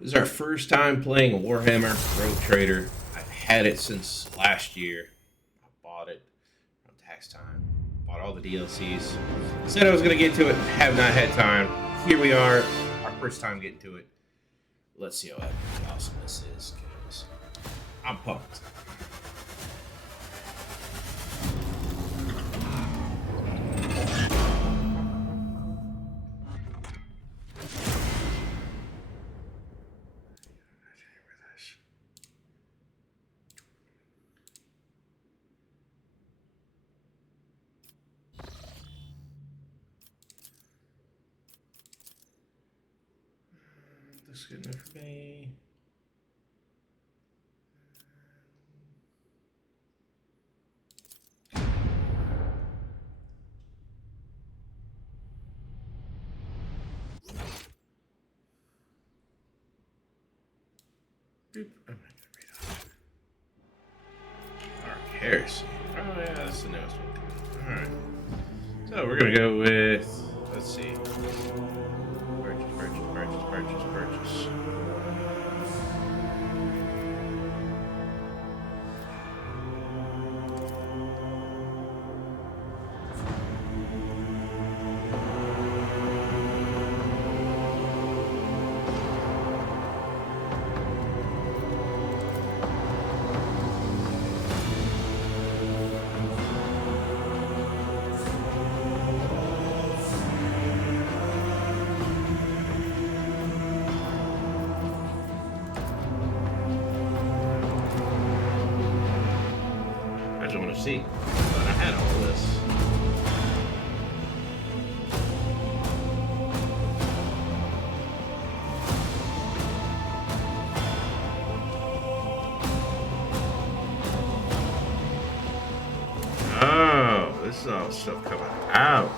This is our first time playing Warhammer Rogue Trader. I've had it since last year. I bought it on tax time. Bought all the DLCs. Said I was going to get to it. Have not had time. Here we are. Our first time getting to it. Let's see how awesome this is, because I'm pumped. This is good enough for me. Boop. I'm not gonna read off. Dark Heresy. Oh yeah, that's the newest one. Alright. So we're gonna go with, let's see. Purchase. I just want to see. But I had all this. Oh, this is all stuff coming out.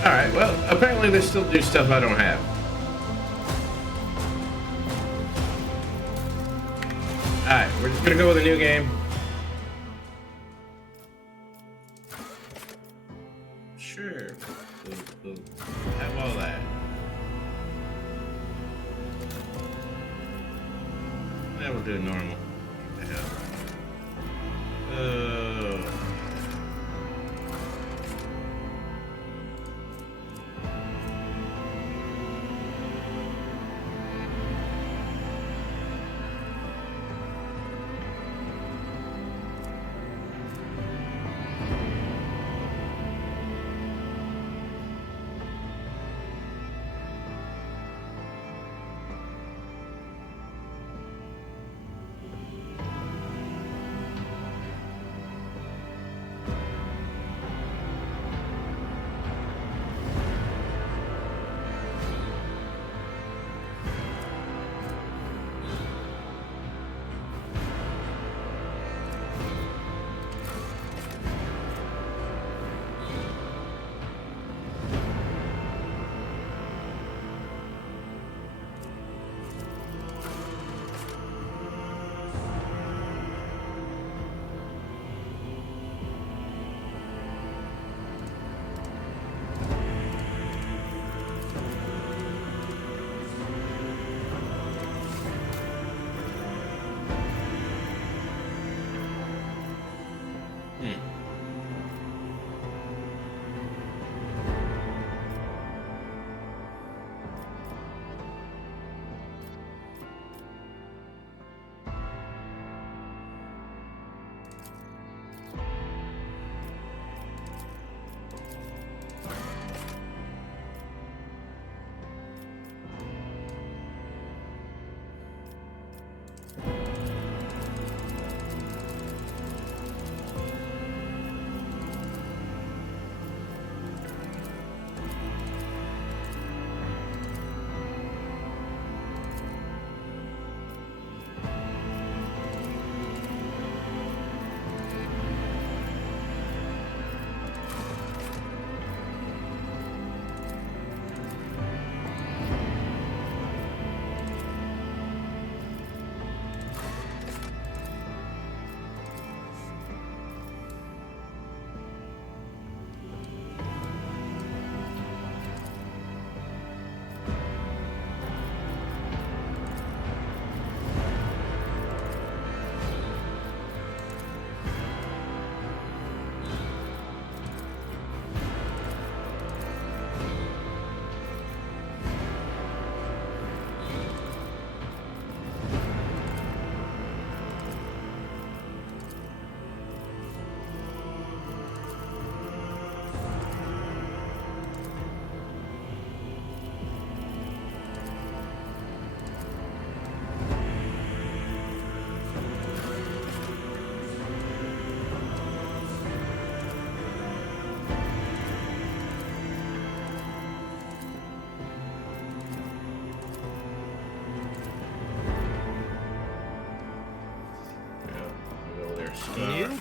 Alright, well, apparently they still do stuff I don't have. Alright, we're just gonna go with a new game. Sure. We'll have all that. Yeah, we'll do it normal. What the hell?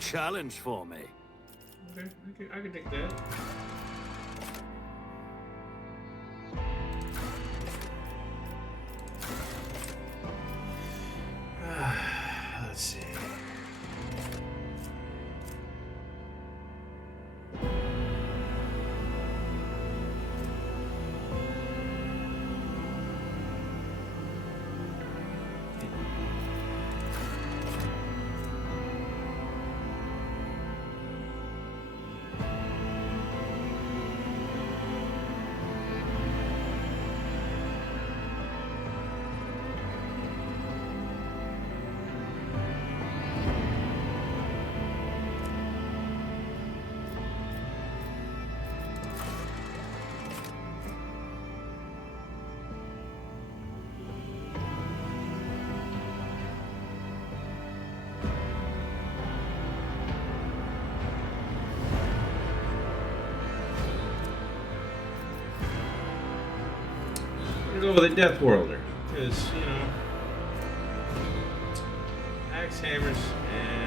challenge for me. Okay, I can take that. Let's see. Go with a Death Worlder, because, you know, axe hammers and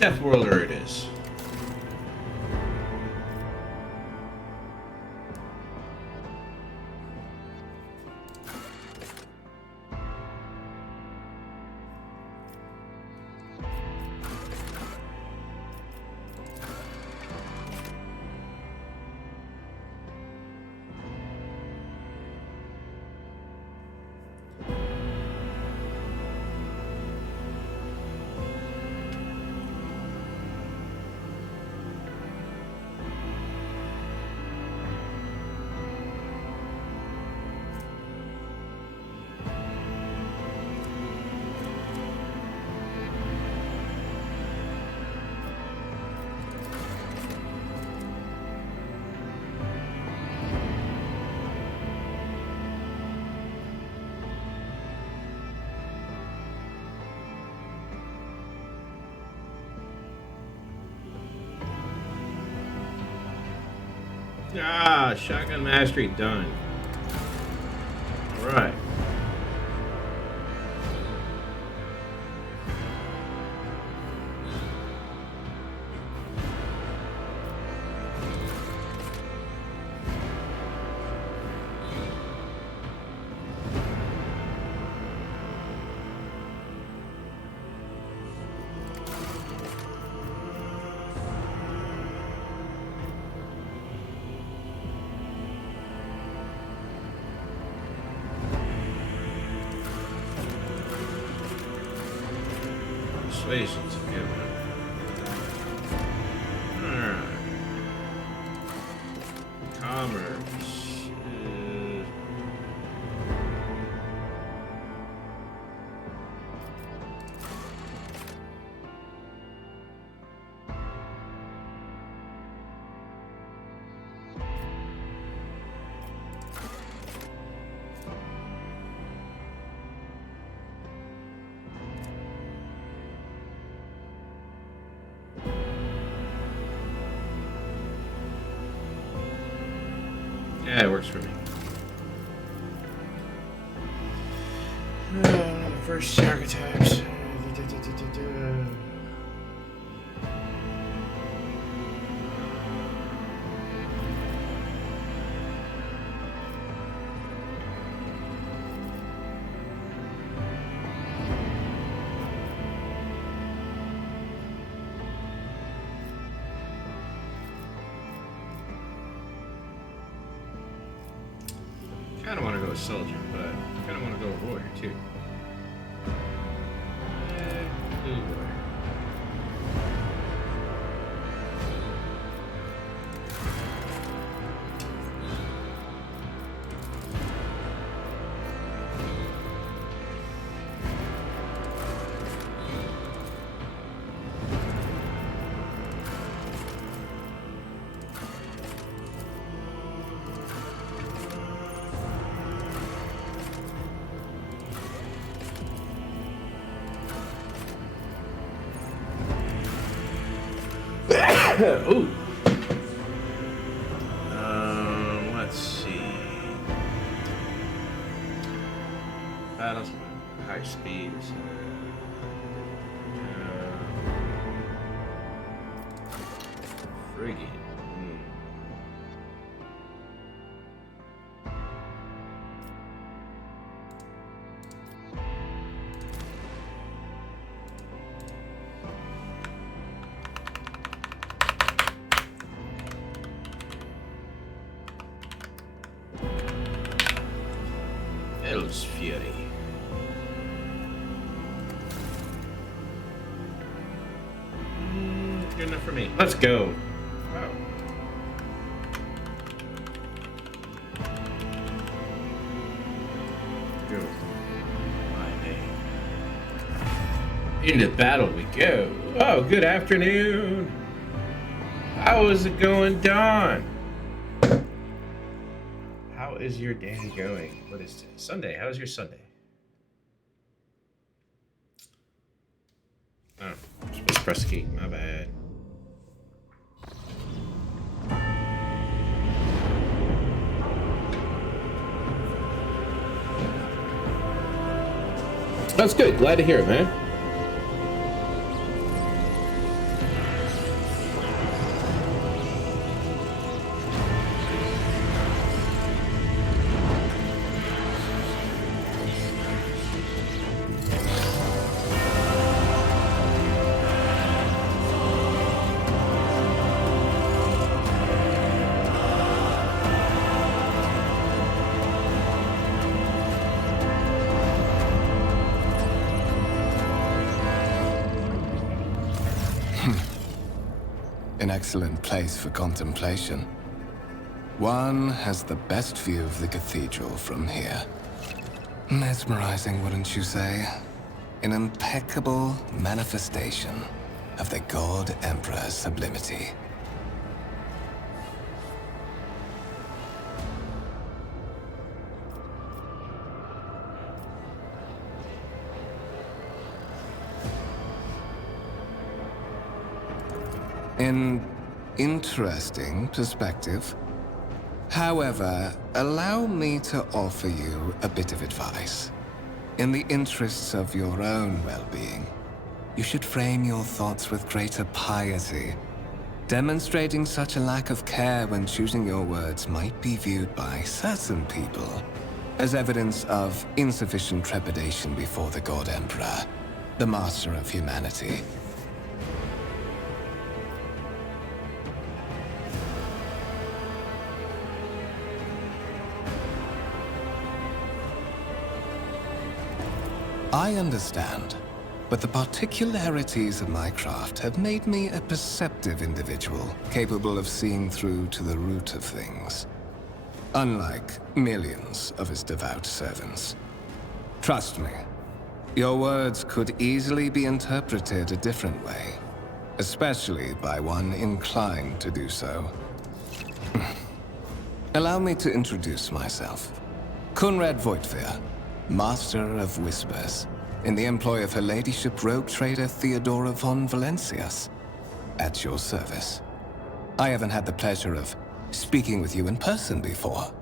Death Worlder it is. Ah, Shotgun Mastery done. All right. Persuasion's a good one. Alright. Commerce. Yeah, it works for me. First archetypes. I kind of want to go with soldier, but I kind of want to go with warrior too. Do warrior. Ooh. Let's see. Battles with high speeds. Frigate. Elves Fury. Good enough for me. Let's go. Oh. Go. My name. Into battle we go. Oh, good afternoon. How is it going, Dawn? How is your day going? What is today? Sunday. How is your Sunday? Oh, I'm supposed to press the key. My bad. That's good. Glad to hear it, man. An excellent place for contemplation. One has the best view of the cathedral from here. Mesmerizing, wouldn't you say? An impeccable manifestation of the God Emperor's sublimity. An interesting perspective. However, allow me to offer you a bit of advice. In the interests of your own well-being, you should frame your thoughts with greater piety. Demonstrating such a lack of care when choosing your words might be viewed by certain people as evidence of insufficient trepidation before the God Emperor, the master of humanity. I understand, but the particularities of my craft have made me a perceptive individual, capable of seeing through to the root of things. Unlike millions of his devout servants. Trust me, your words could easily be interpreted a different way, especially by one inclined to do so. Allow me to introduce myself. Conrad Voigtveer, Master of Whispers, in the employ of Her Ladyship Rogue Trader Theodora von Valencias, at your service. I haven't had the pleasure of speaking with you in person before.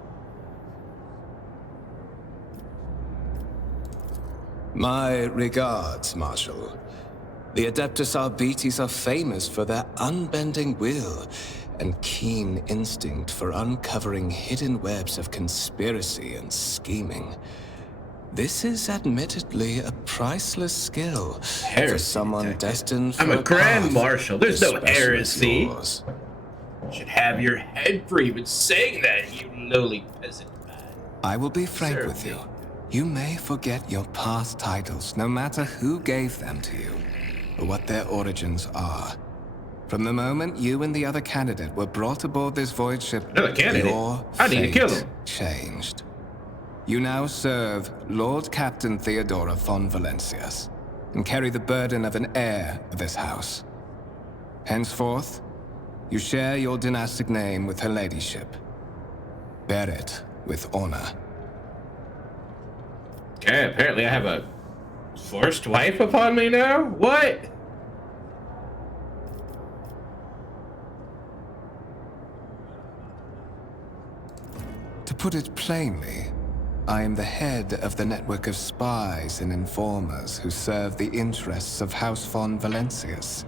My regards, Marshal. The Adeptus Arbites are famous for their unbending will and keen instinct for uncovering hidden webs of conspiracy and scheming. This is admittedly a priceless skill for someone destined for I'm a Grand path Marshal. There's no especially heresy. yours. Should have your head for even saying that, you lowly peasant man. I will be frank Serve with me. you. You may forget your past titles, no matter who gave them to you, or what their origins are. From the moment you and the other candidate were brought aboard this void ship, Another candidate? your I need to kill fate him. changed. You now serve Lord Captain Theodora von Valencias, and carry the burden of an heir of this house. Henceforth, you share your dynastic name with Her Ladyship. Bear it with honor. Okay, apparently I have a forced wife upon me now? What? put it plainly, I am the head of the network of spies and informers who serve the interests of House von Valencius.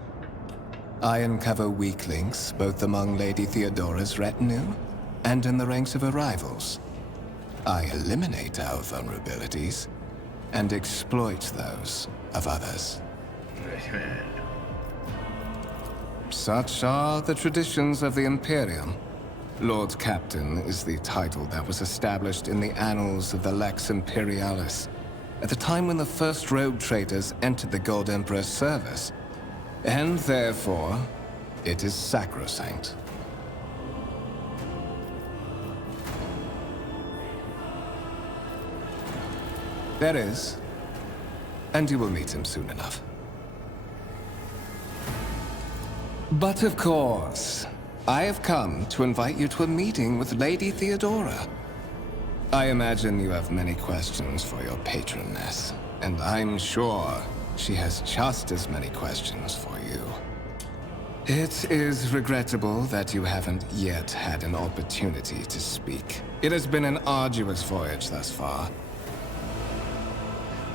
I uncover weak links both among Lady Theodora's retinue and in the ranks of her rivals. I eliminate our vulnerabilities and exploit those of others. Such are the traditions of the Imperium. Lord Captain is the title that was established in the annals of the Lex Imperialis at the time when the first rogue traders entered the Gold Emperor's service, and therefore, it is sacrosanct. There is, and you will meet him soon enough. But of course, I have come to invite you to a meeting with Lady Theodora. I imagine you have many questions for your patroness, and I'm sure she has just as many questions for you. It is regrettable that you haven't yet had an opportunity to speak. It has been an arduous voyage thus far.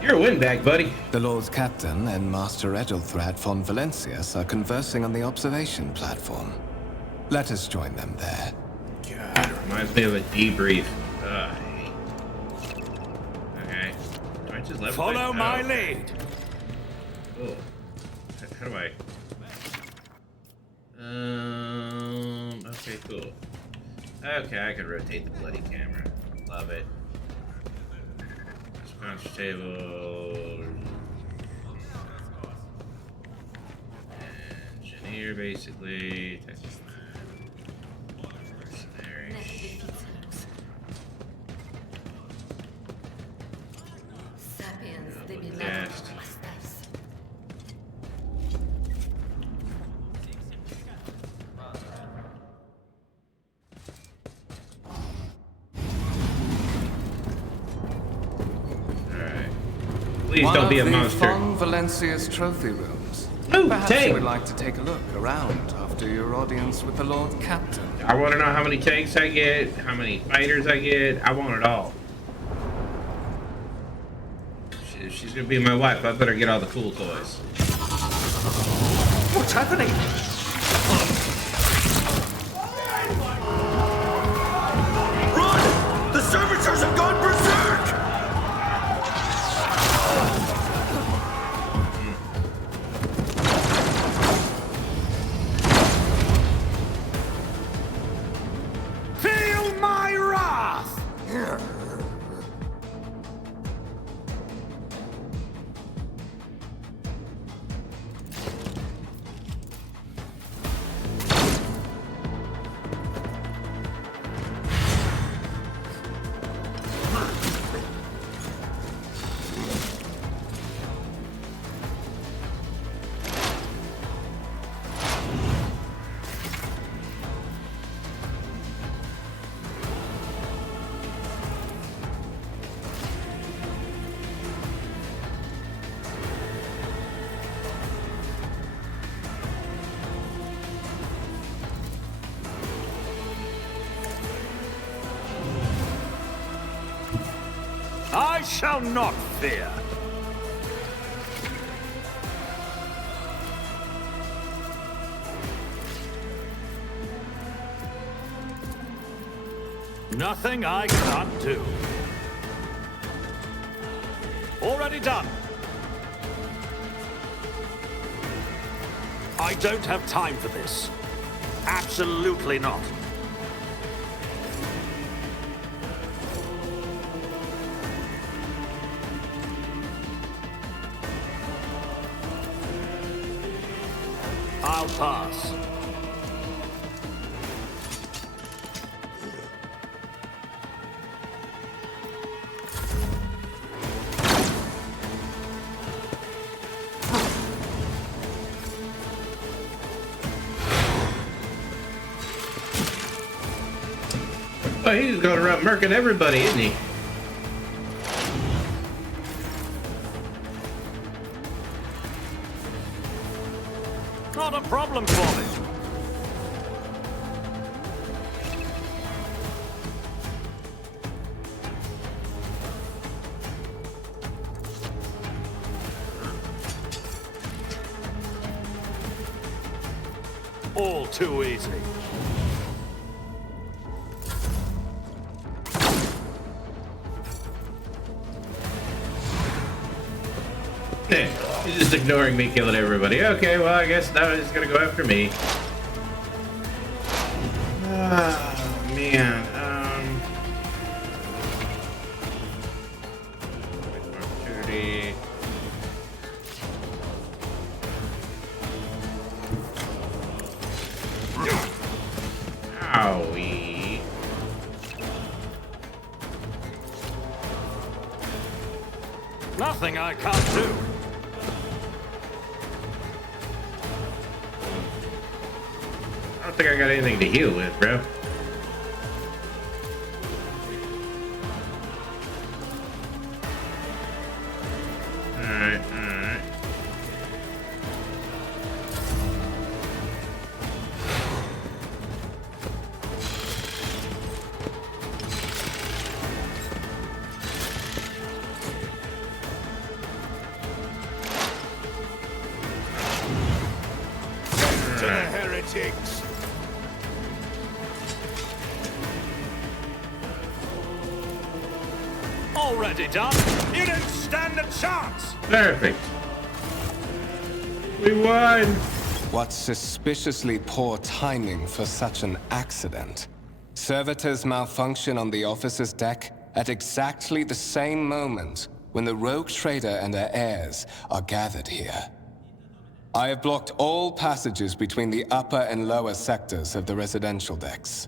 You're a windbag, buddy. The Lord Captain and Master Edelthrat von Valencius are conversing on the observation platform. Let us join them there. God, it reminds me of a debrief. Okay. Do I just levitate? Follow my lead. Cool. How do I? Okay, cool. Okay, I can rotate the bloody camera. Love it. Response table. Engineer, basically. Mercenary. Cast. Please don't be a monster. One of the von Valencius trophy rooms. Ooh, Perhaps tank. you would like to take a look around after your audience with the Lord Captain. I want to know how many tanks I get, how many fighters I get. I want it all. If she's gonna be my wife, I better get all the cool toys. What's happening? Run! The servitors have gone berserk! Feel my wrath! I shall not fear. Nothing I can't do. Already done. I don't have time for this. Absolutely not. I'll pass. Oh, he's going around murking everybody, isn't he? Not a problem for me. all too easy. He's just ignoring me killing everybody. Okay, well, I guess now he's gonna go after me. Oh, man. Opportunity. Owie. Nothing I can't do. I don't think I got anything to heal with, bro. Alright, alright. To the heretics. Already done. You didn't stand a chance. Perfect. We won. What suspiciously poor timing for such an accident. Servitors malfunction on the officer's deck at exactly the same moment when the rogue trader and her heirs are gathered here. I have blocked all passages between the upper and lower sectors of the residential decks.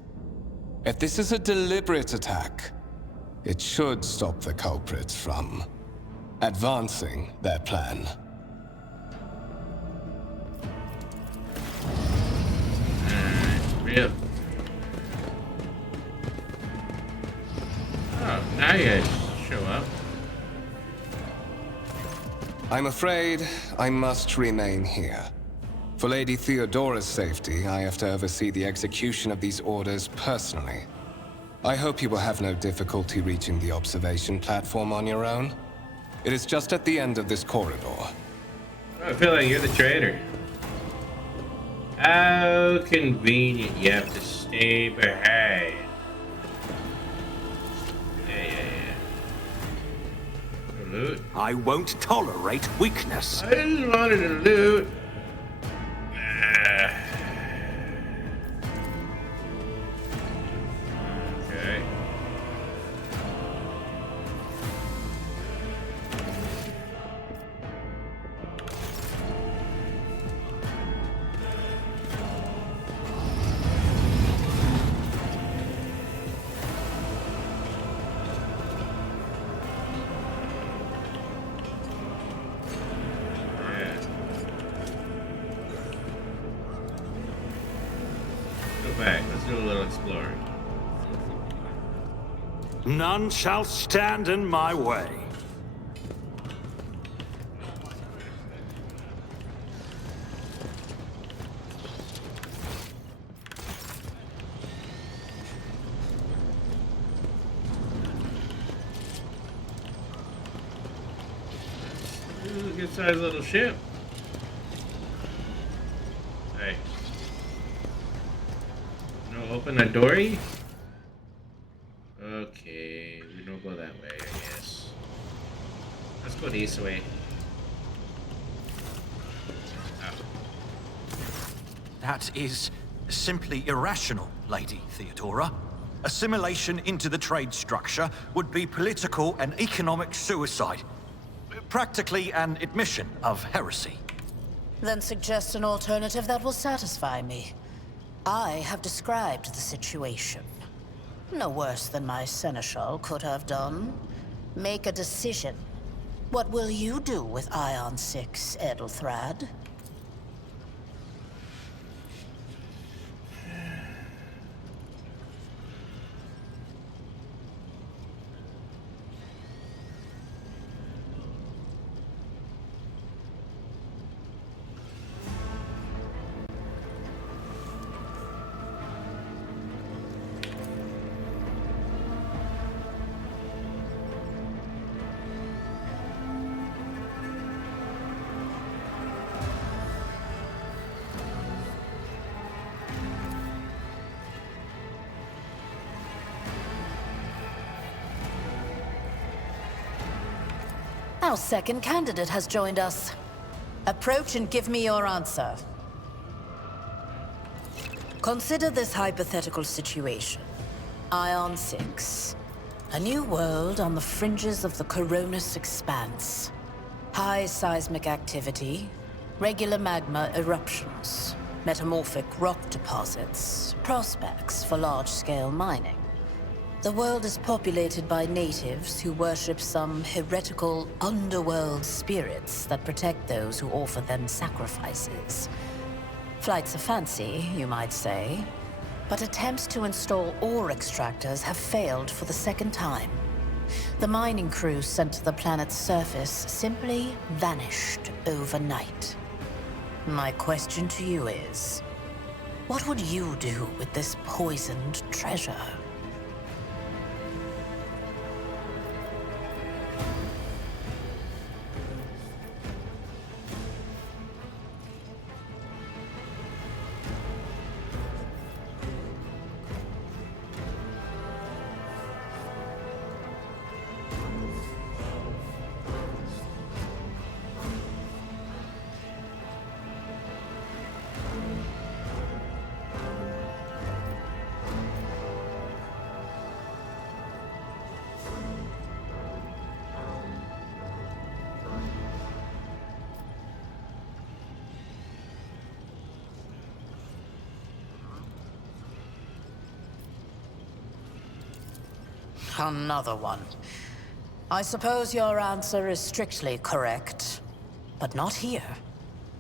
If this is a deliberate attack, it should stop the culprits from advancing their plan. Yep. Oh, now you guys show up. I'm afraid I must remain here. For Lady Theodora's safety, I have to oversee the execution of these orders personally. I hope you will have no difficulty reaching the observation platform on your own. It is just at the end of this corridor. I feel like you're the traitor. How convenient you have to stay behind. Yeah. Loot. I won't tolerate weakness. I just wanted to loot. Okay. Back. Let's do a little exploring. None shall stand in my way. This is a good sized little ship. Hey. No, open the dory? Okay, we don't go that way, I guess. Let's go this way. Oh. That is simply irrational, Lady Theodora. Assimilation into the trade structure would be political and economic suicide. Practically an admission of heresy. Then suggest an alternative that will satisfy me. I have described the situation. No worse than my seneschal could have done. Make a decision. What will you do with Ion 6, Edelthrad? Our second candidate has joined us. Approach and give me your answer. Consider this hypothetical situation. Ion 6. A new world on the fringes of the Coronis Expanse. High seismic activity, regular magma eruptions, metamorphic rock deposits, prospects for large-scale mining. The world is populated by natives who worship some heretical underworld spirits that protect those who offer them sacrifices. Flights of fancy, you might say, but attempts to install ore extractors have failed for the second time. The mining crew sent to the planet's surface simply vanished overnight. My question to you is, what would you do with this poisoned treasure? Another one. I suppose your answer is strictly correct. But not here.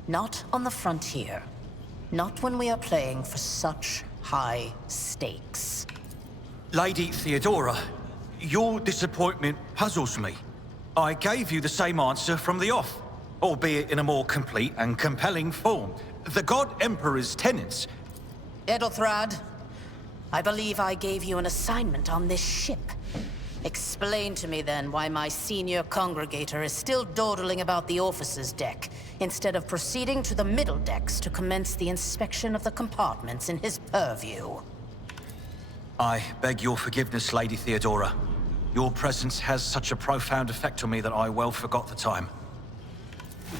Not on the frontier. Not when we are playing for such high stakes. Lady Theodora, your disappointment puzzles me. I gave you the same answer from the off, albeit in a more complete and compelling form. The God Emperor's tenets. Edelthrad, I believe I gave you an assignment on this ship. Explain to me then why my senior congregator is still dawdling about the officer's deck, instead of proceeding to the middle decks to commence the inspection of the compartments in his purview. I beg your forgiveness, Lady Theodora. Your presence has such a profound effect on me that I well forgot the time.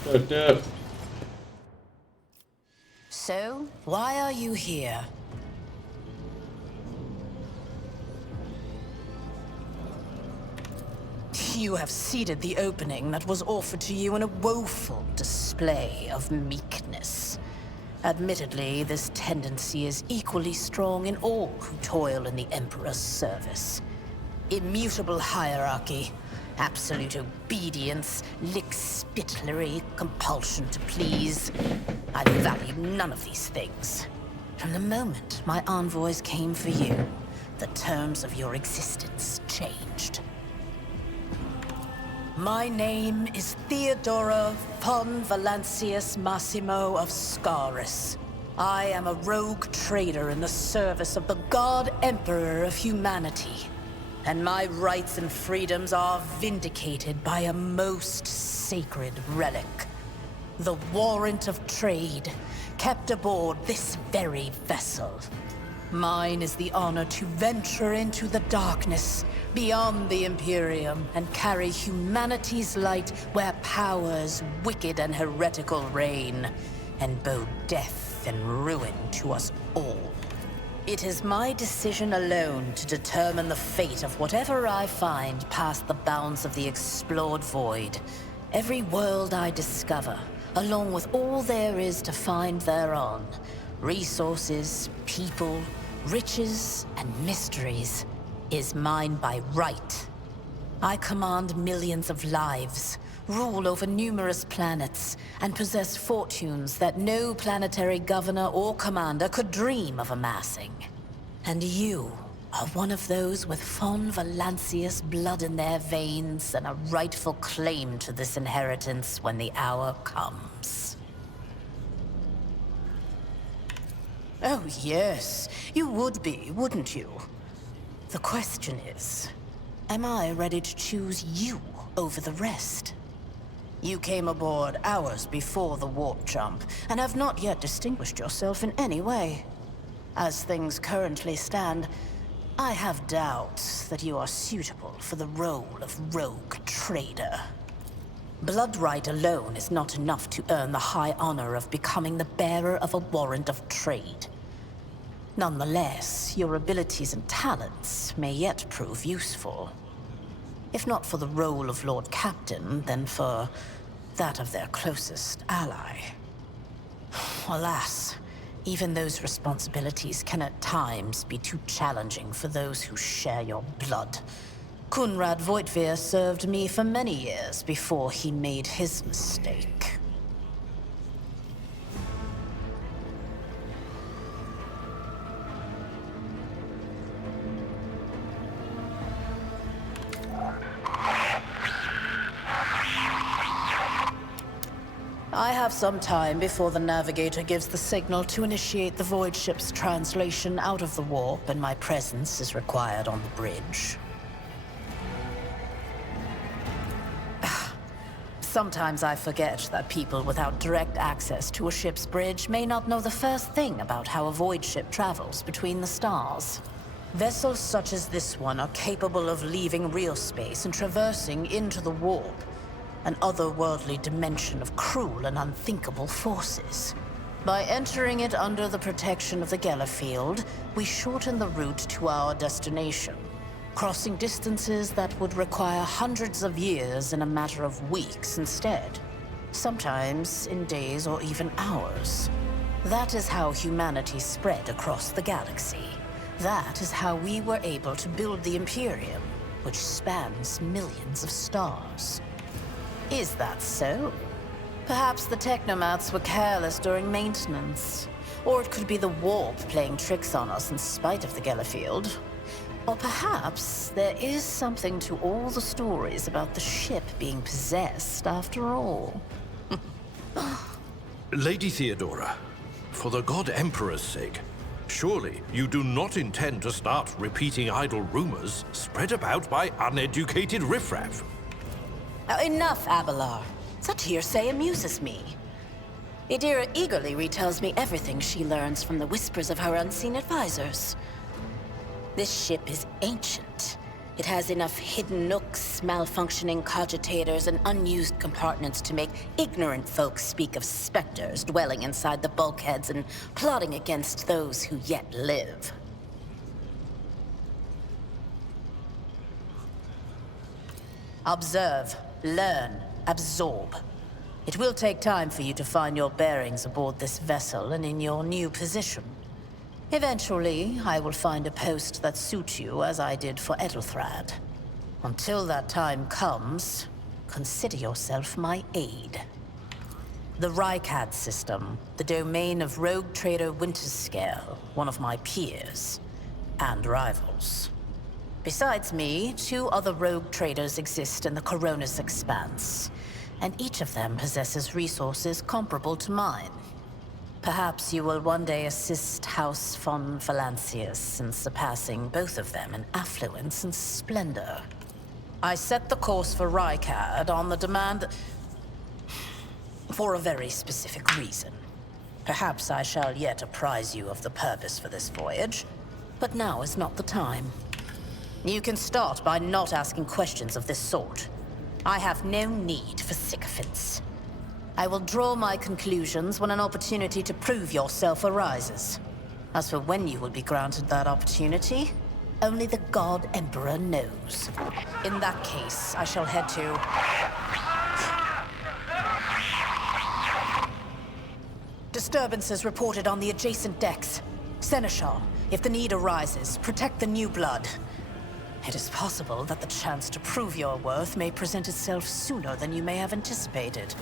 Fucked up. So, why are you here? You have seeded the opening that was offered to you in a woeful display of meekness. Admittedly, this tendency is equally strong in all who toil in the Emperor's service. Immutable hierarchy, absolute obedience, lickspittlery, compulsion to please. I value none of these things. From the moment my envoys came for you, the terms of your existence changed. My name is Theodora von Valancius Massimo of Scaris. I am a rogue trader in the service of the God Emperor of humanity. And my rights and freedoms are vindicated by a most sacred relic. The warrant of trade, kept aboard this very vessel. Mine is the honor to venture into the darkness, beyond the Imperium, and carry humanity's light where powers wicked and heretical reign, and bow death and ruin to us all. It is my decision alone to determine the fate of whatever I find past the bounds of the explored void. Every world I discover, along with all there is to find thereon, resources, people, riches, and mysteries, is mine by right. I command millions of lives, rule over numerous planets, and possess fortunes that no planetary governor or commander could dream of amassing. And you are one of those with von Valancius blood in their veins and a rightful claim to this inheritance when the hour comes. Oh yes, you would be, wouldn't you? The question is, am I ready to choose you over the rest? You came aboard hours before the warp jump, and have not yet distinguished yourself in any way. As things currently stand, I have doubts that you are suitable for the role of rogue trader. Blood right alone is not enough to earn the high honor of becoming the bearer of a warrant of trade. Nonetheless, your abilities and talents may yet prove useful. If not for the role of Lord Captain, then for that of their closest ally. Alas, even those responsibilities can at times be too challenging for those who share your blood. Kunrad Voitvir served me for many years before he made his mistake. I have some time before the Navigator gives the signal to initiate the Void ship's translation out of the warp, and my presence is required on the bridge. Sometimes I forget that people without direct access to a ship's bridge may not know the first thing about how a Void ship travels between the stars. Vessels such as this one are capable of leaving real space and traversing into the warp, an otherworldly dimension of cruel and unthinkable forces. By entering it under the protection of the Gellerfield, we shorten the route to our destination, crossing distances that would require hundreds of years in a matter of weeks instead, sometimes in days or even hours. That is how humanity spread across the galaxy. That is how we were able to build the Imperium, which spans millions of stars. Is that so? Perhaps the Technomats were careless during maintenance. Or it could be the warp playing tricks on us in spite of the Gellerfield. Or perhaps there is something to all the stories about the ship being possessed after all. Lady Theodora, for the God Emperor's sake, surely you do not intend to start repeating idle rumors spread about by uneducated riffraff. Enough, Abelard. Such hearsay amuses me. Idira eagerly retells me everything she learns from the whispers of her unseen advisors. This ship is ancient. It has enough hidden nooks, malfunctioning cogitators, and unused compartments to make ignorant folks speak of specters dwelling inside the bulkheads and plotting against those who yet live. Observe, learn, absorb. It will take time for you to find your bearings aboard this vessel and in your new position. Eventually, I will find a post that suits you as I did for Edelthrad. Until that time comes, consider yourself my aide. The Rykad system, the domain of rogue trader Winterscale, one of my peers, and rivals. Besides me, 2 other rogue traders exist in the Coronis Expanse, and each of them possesses resources comparable to mine. Perhaps you will one day assist House von Valancius in surpassing both of them in affluence and splendor. I set the course for Rykad on the demand for a very specific reason. Perhaps I shall yet apprise you of the purpose for this voyage, but now is not the time. You can start by not asking questions of this sort. I have no need for sycophants. I will draw my conclusions when an opportunity to prove yourself arises. As for when you will be granted that opportunity, only the God Emperor knows. In that case, I shall head to... Disturbances reported on the adjacent decks. Seneschal, if the need arises, protect the new blood. It is possible that the chance to prove your worth may present itself sooner than you may have anticipated.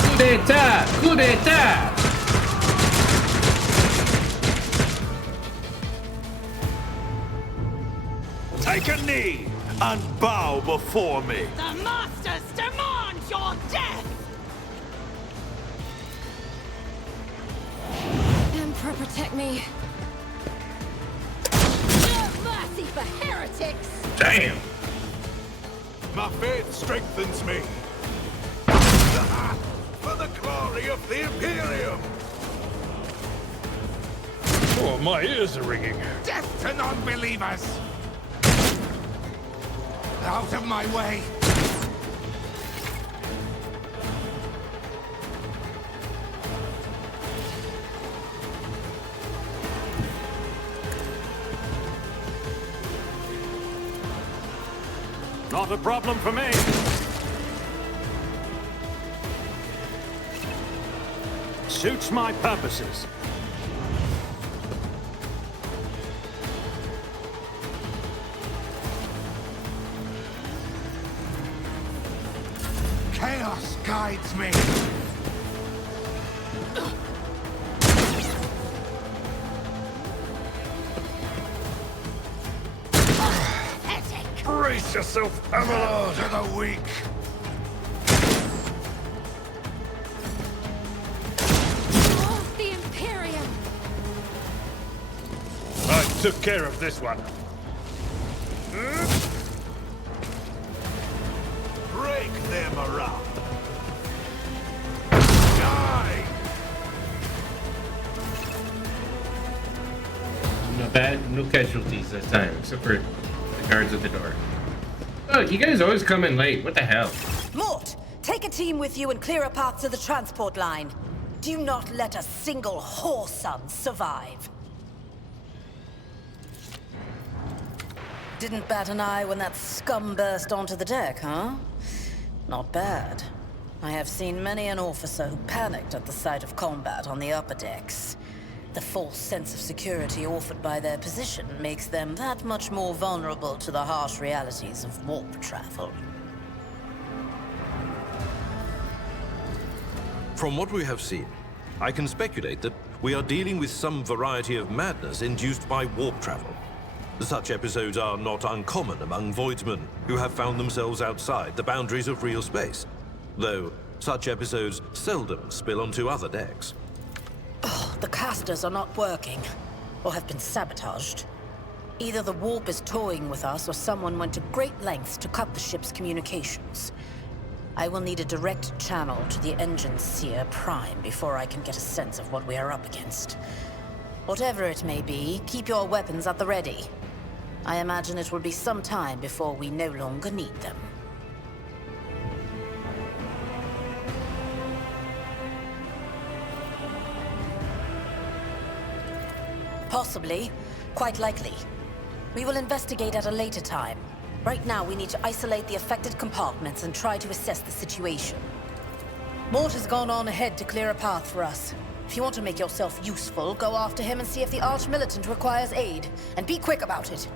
Coup d'etat! Coup d'etat! Take a knee and bow before me. The Masters demand your death! Emperor, protect me. No mercy for heretics! Damn! My faith strengthens me. For the glory of the Imperium! Oh, my ears are ringing. Death to non-believers! Out of my way! Not a problem for me. Suits my purposes. Chaos guides me! Brace yourself, Amalard! To the weak! The Imperium! I took care of this one. Break their morale! Die! Not bad. No casualties this time, except for the guards at the door. Oh, you guys always come in late. What the hell? Mort, take a team with you and clear a path to the transport line. Do not let a single whoreson survive. Didn't bat an eye when that scum burst onto the deck, huh? Not bad. I have seen many an officer who panicked at the sight of combat on the upper decks. The false sense of security offered by their position makes them that much more vulnerable to the harsh realities of warp travel. From what we have seen, I can speculate that we are dealing with some variety of madness induced by warp travel. Such episodes are not uncommon among Voidsmen who have found themselves outside the boundaries of real space, though such episodes seldom spill onto other decks. The casters are not working, or have been sabotaged. Either the warp is toying with us, or someone went to great lengths to cut the ship's communications. I will need a direct channel to the engine seer Prime before I can get a sense of what we are up against. Whatever it may be, keep your weapons at the ready. I imagine it will be some time before we no longer need them. Possibly. Quite likely. We will investigate at a later time. Right now, we need to isolate the affected compartments and try to assess the situation. Mort has gone on ahead to clear a path for us. If you want to make yourself useful, go after him and see if the Arch-Militant requires aid. And be quick about it.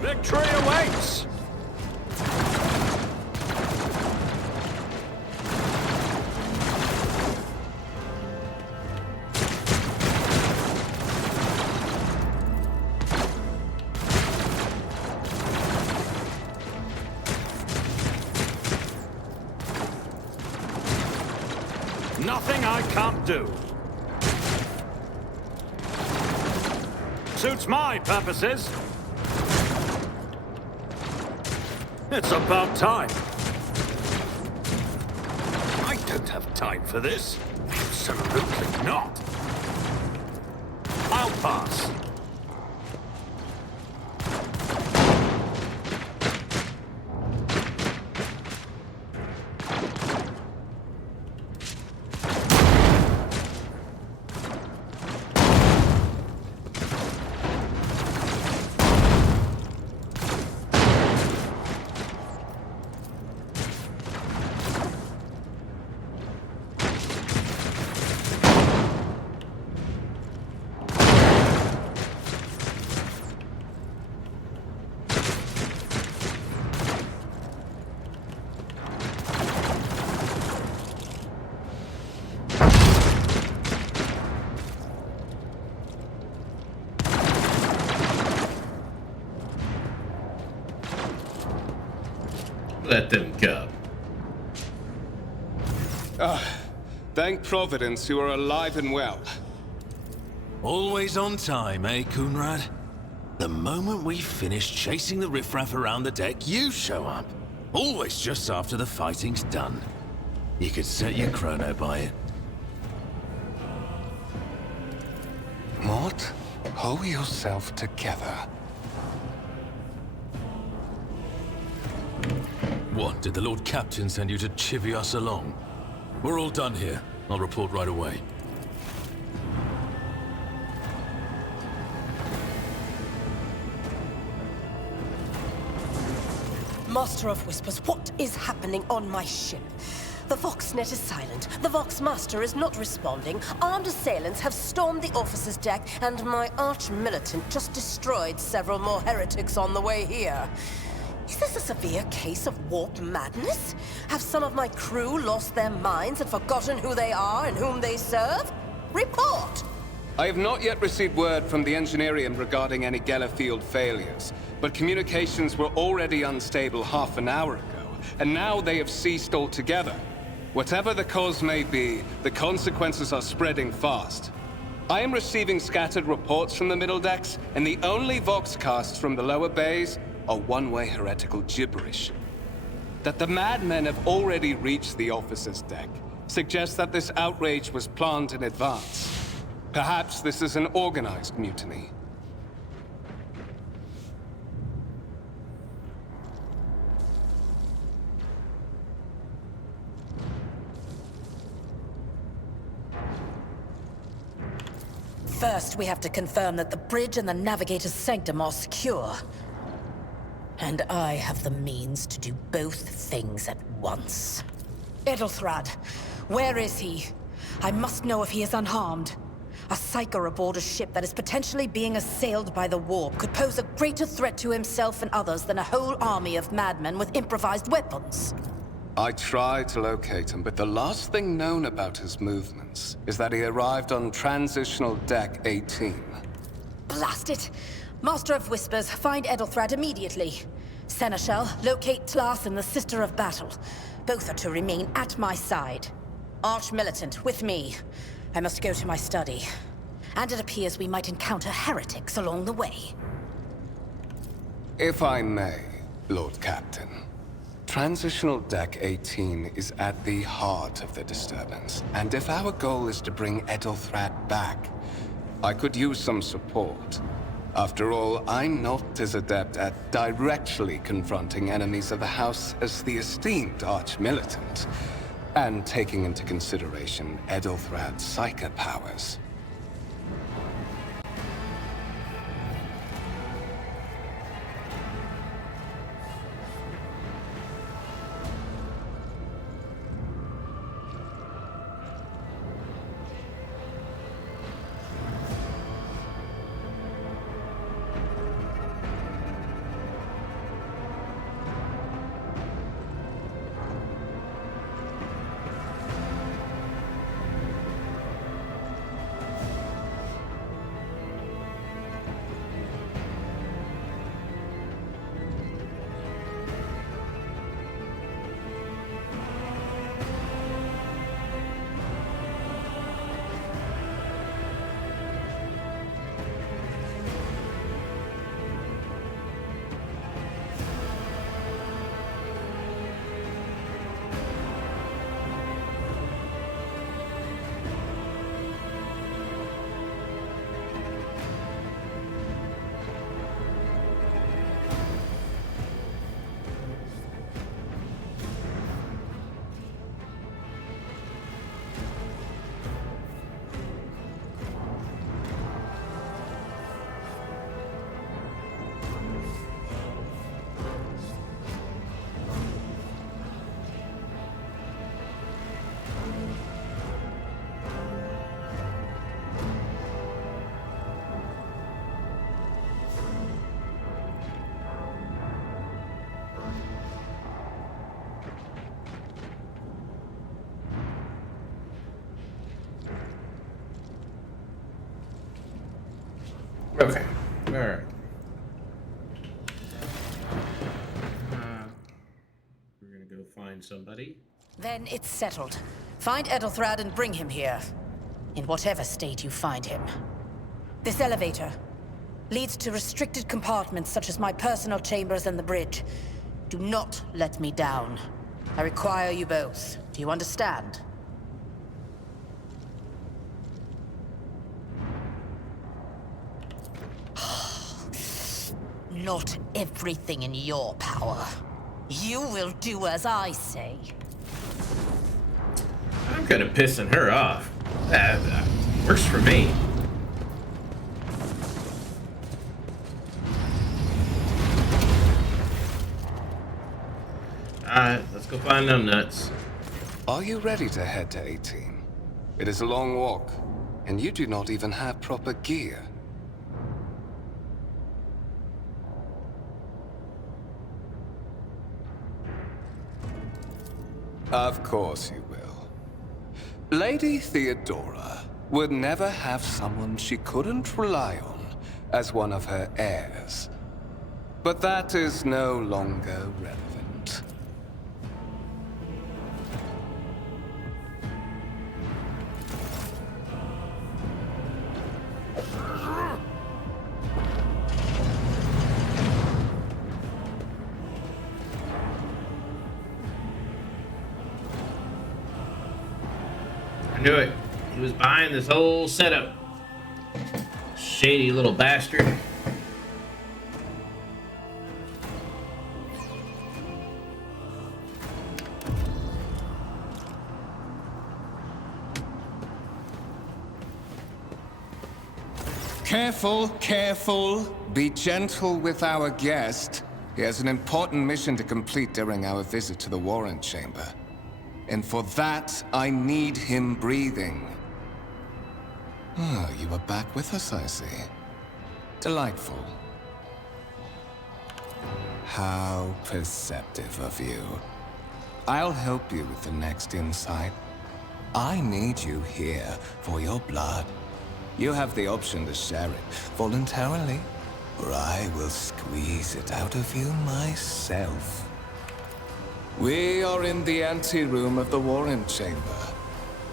Victory awaits! Nothing I can't do. Suits my purposes. It's about time. I don't have time for this. Absolutely not. I'll pass. Let them go. Thank Providence you are alive and well. Always on time, eh, Coonrad? The moment we finish chasing the riffraff around the deck, you show up. Always just after the fighting's done. You could set your chrono by it. Mort, pull yourself together. What, did the Lord Captain send you to chivvy us along? We're all done here. I'll report right away. Master of Whispers, what is happening on my ship? The Voxnet is silent. The Voxmaster is not responding. Armed assailants have stormed the officer's deck, and my arch-militant just destroyed several more heretics on the way here. Is this a severe case of warp madness? Have some of my crew lost their minds and forgotten who they are and whom they serve? Report! I have not yet received word from the Engineerium regarding any Gellerfield failures, but communications were already unstable half an hour ago, and now they have ceased altogether. Whatever the cause may be, the consequences are spreading fast. I am receiving scattered reports from the middle decks, and the only Voxcasts from the lower bays are one-way heretical gibberish. That the madmen have already reached the officer's deck suggests that this outrage was planned in advance. Perhaps this is an organized mutiny. First, we have to confirm that the bridge and the Navigator's Sanctum are secure. And I have the means to do both things at once. Edelthrad, where is he? I must know if he is unharmed. A psyker aboard a ship that is potentially being assailed by the warp could pose a greater threat to himself and others than a whole army of madmen with improvised weapons. I tried to locate him, but the last thing known about his movements is that he arrived on Transitional Deck 18. Blast it! Master of Whispers, find Edelthrad immediately. Seneschal, locate Tlas and the Sister of Battle. Both are to remain at my side. Arch-militant, with me. I must go to my study. And it appears we might encounter heretics along the way. If I may, Lord Captain. Transitional Deck 18 is at the heart of the disturbance, and if our goal is to bring Edelthrad back, I could use some support. After all, I'm not as adept at directly confronting enemies of the House as the esteemed Arch-Militant, and taking into consideration Edelthrad's psychic powers. Okay. Alright. We're gonna go find somebody. Then it's settled. Find Edelthrad and bring him here. In whatever state you find him. This elevator leads to restricted compartments such as my personal chambers and the bridge. Do not let me down. I require you both. Do you understand? Not everything in your power. You will do as I say. I'm kind of pissing her off. That works for me. Alright, let's go find them nuts. Are you ready to head to 18? It is a long walk, and you do not even have proper gear. Of course you will. Lady Theodora would never have someone she couldn't rely on as one of her heirs. But that is no longer relevant. I knew it. He was buying this whole setup. Shady little bastard. Careful, careful. Be gentle with our guest. He has an important mission to complete during our visit to the Warrant Chamber. And for that, I need him breathing. Oh, you are back with us, I see. Delightful. How perceptive of you. I'll help you with the next insight. I need you here for your blood. You have the option to share it voluntarily, or I will squeeze it out of you myself. We are in the anteroom of the Warrant Chamber,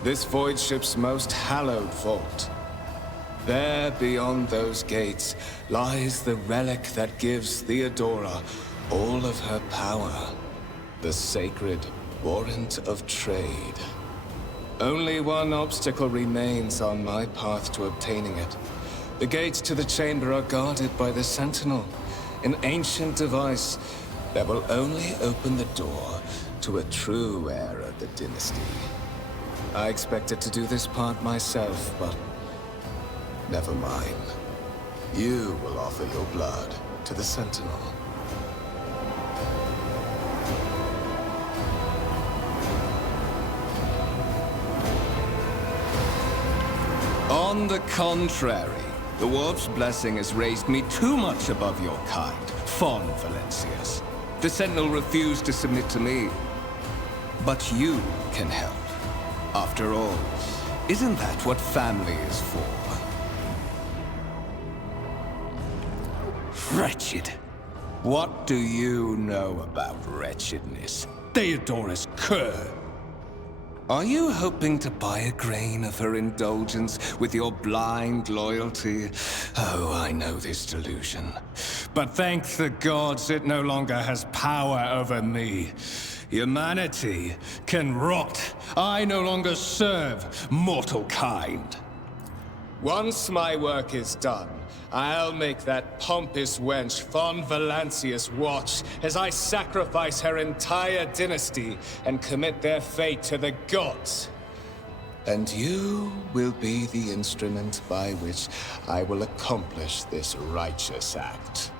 this void ship's most hallowed vault. There, beyond those gates, lies the relic that gives Theodora all of her power. The sacred Warrant of Trade. Only one obstacle remains on my path to obtaining it. The gates to the chamber are guarded by the Sentinel, an ancient device that will only open the door to a true heir of the dynasty. I expected to do this part myself, but never mind. You will offer your blood to the Sentinel. On the contrary, the Dwarf's blessing has raised me too much above your kind, Fon Valencius. The Sentinel refused to submit to me. But you can help. After all, isn't that what family is for? Wretched. What do you know about wretchedness? Theodora's cur. Are you hoping to buy a grain of her indulgence with your blind loyalty? Oh, I know this delusion. But thank the gods it no longer has power over me. Humanity can rot. I no longer serve mortal kind. Once my work is done, I'll make that pompous wench Fon Valencius watch as I sacrifice her entire dynasty and commit their fate to the gods. And you will be the instrument by which I will accomplish this righteous act.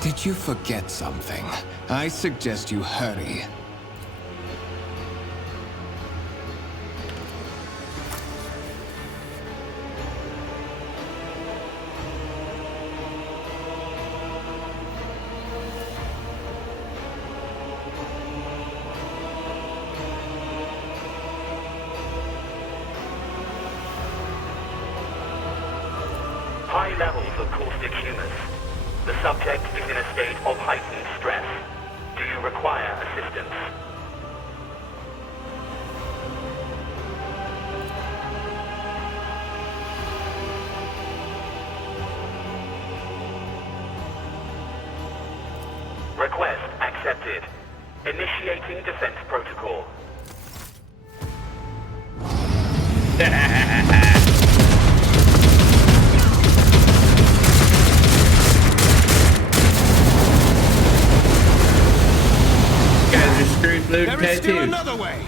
Did you forget something? I suggest you hurry. High levels of caustic humus. The subject is in a state of heightened stress. Do you require assistance? Request accepted. Initiating defense protocol. Guys are screwed blue There is still tattoo. another way.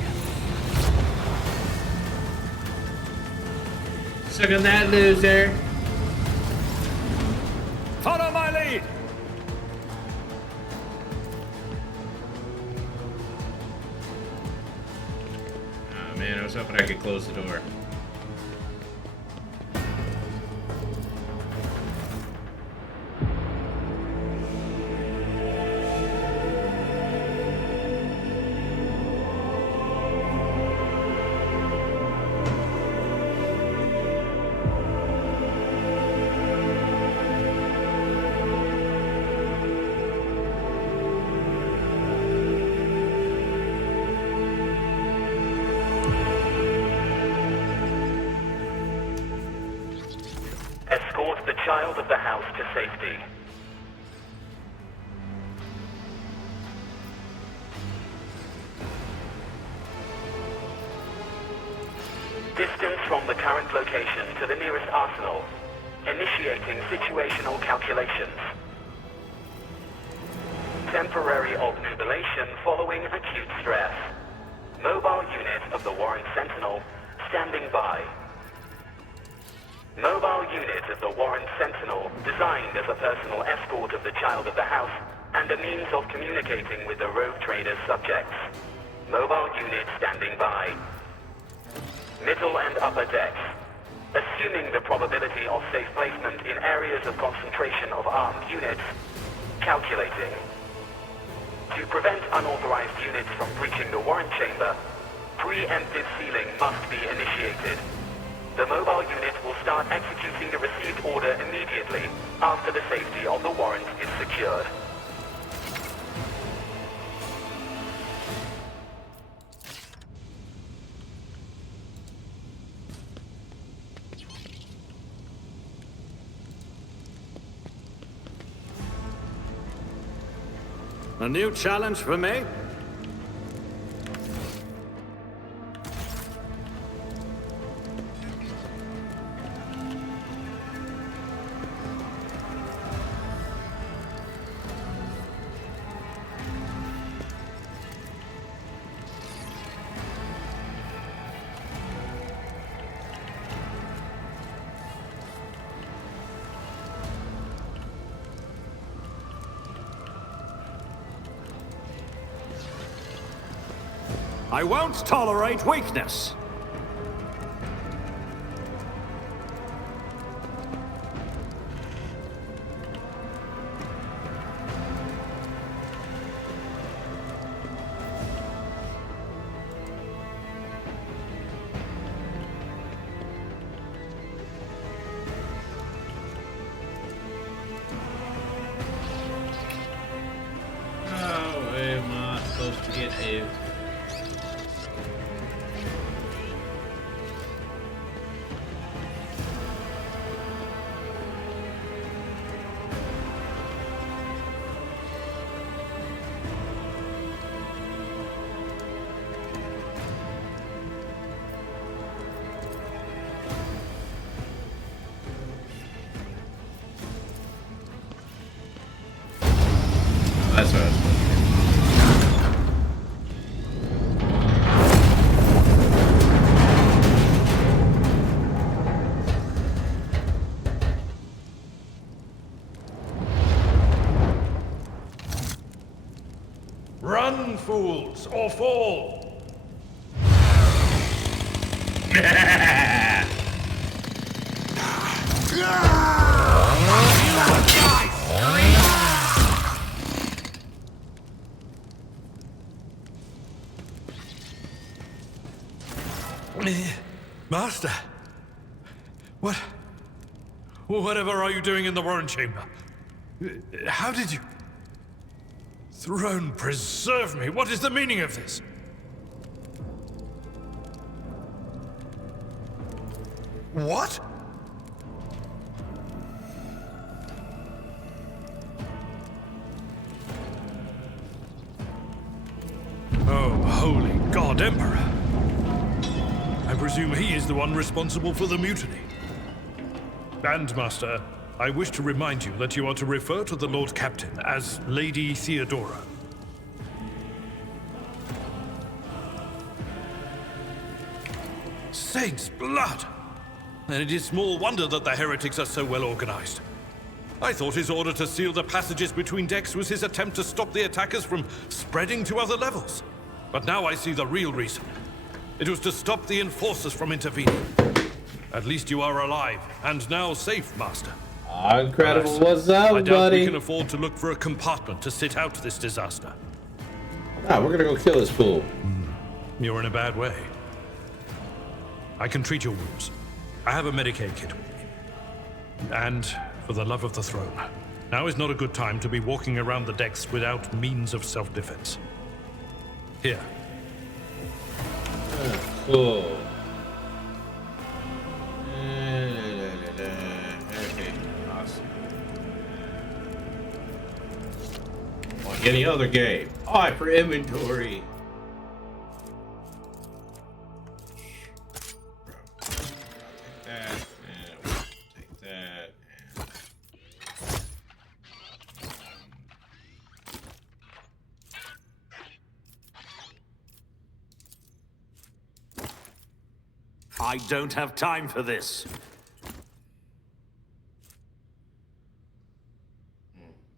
Suck on that, loser. Follow my lead. Oh man, I was hoping I could close the door. Escort the child of the house to safety. Distance from the current location to the nearest arsenal. Initiating situational calculations. Temporary obnubilation following acute stress. Mobile unit of the Warren Sentinel standing by. Mobile unit of the Warren Sentinel, designed as a personal escort of the child of the house and a means of communicating with the Rogue Trader's subjects. Mobile unit standing by. Middle and upper decks. Assuming the probability of safe placement in areas of concentration of armed units. Calculating. To prevent unauthorized units from breaching the Warren Chamber, preemptive sealing must be initiated. The mobile unit will start executing the received order immediately after the safety of the warrant is secured. A new challenge for me? I won't tolerate weakness. How am I supposed to get out? That's what I was supposed to do. Run, fools, or fall! Master, whatever are you doing in the Warren Chamber? How did you... Throne preserve me, what is the meaning of this? What? Oh, holy God, Emperor. I presume he is the one responsible for the mutiny. And, Master, I wish to remind you that you are to refer to the Lord Captain as Lady Theodora. Saints' blood! And it is small wonder that the heretics are so well organized. I thought his order to seal the passages between decks was his attempt to stop the attackers from spreading to other levels. But now I see the real reason. It was to stop the enforcers from intervening. At least you are alive, and now safe, Master. Incredible. What's up, I doubt buddy? we can afford to look for a compartment to sit out this disaster. Nah, we're gonna go kill this fool. You're in a bad way. I can treat your wounds. I have a Medicaid kit with me. And for the love of the throne, now is not a good time to be walking around the decks without means of self-defense. Here. Cool. Okay, awesome. Like any other game. I for inventory. Take that, and we'll take that, and... I don't have time for this.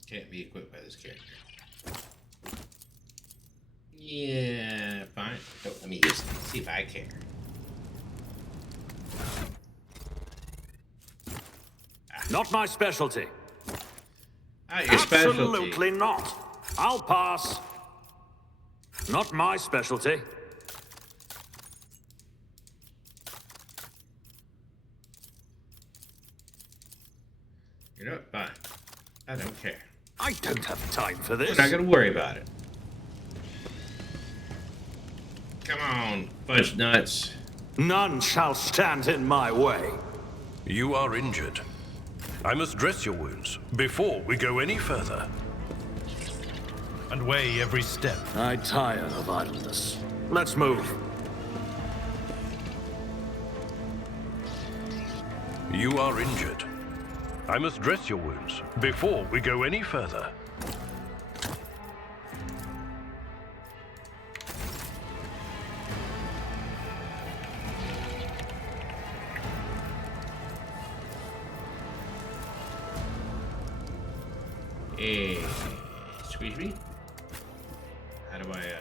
Can't be equipped by this character. Yeah, fine. Don't let me use it. See if I care. Not my specialty. Not your specialty. Absolutely not. I'll pass. Not my specialty. You know what? Fine. I don't care. I don't have time for this. We're not gonna worry about it. Come on, fudge nuts. None shall stand in my way. You are injured. I must dress your wounds before we go any further. And weigh every step. I tire of idleness. Let's move. You are injured. I must dress your wounds before we go any further. Hey, squeeze me? How do I,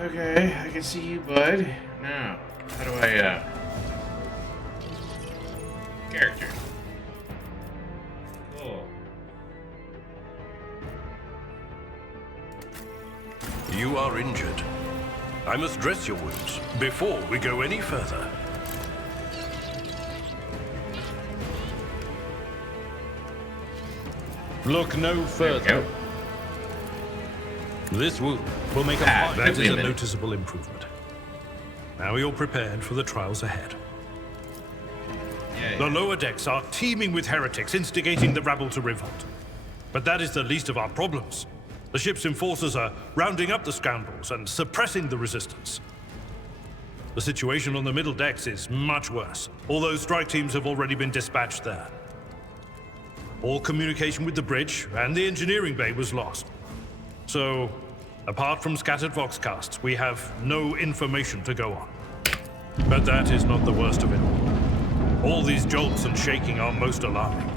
Okay, I can see you, bud. Now, how do I, character. Cool. You are injured. I must dress your wounds before we go any further. Look no further. This wound will make a that is a noticeable improvement. Now you're prepared for the trials ahead. The lower decks are teeming with heretics instigating the rabble to revolt. But that is the least of our problems. The ship's enforcers are rounding up the scoundrels and suppressing the resistance. The situation on the middle decks is much worse, although strike teams have already been dispatched there. All communication with the bridge and the engineering bay was lost. So, apart from scattered voxcasts, we have no information to go on. But that is not the worst of it all. All these jolts and shaking are most alarming.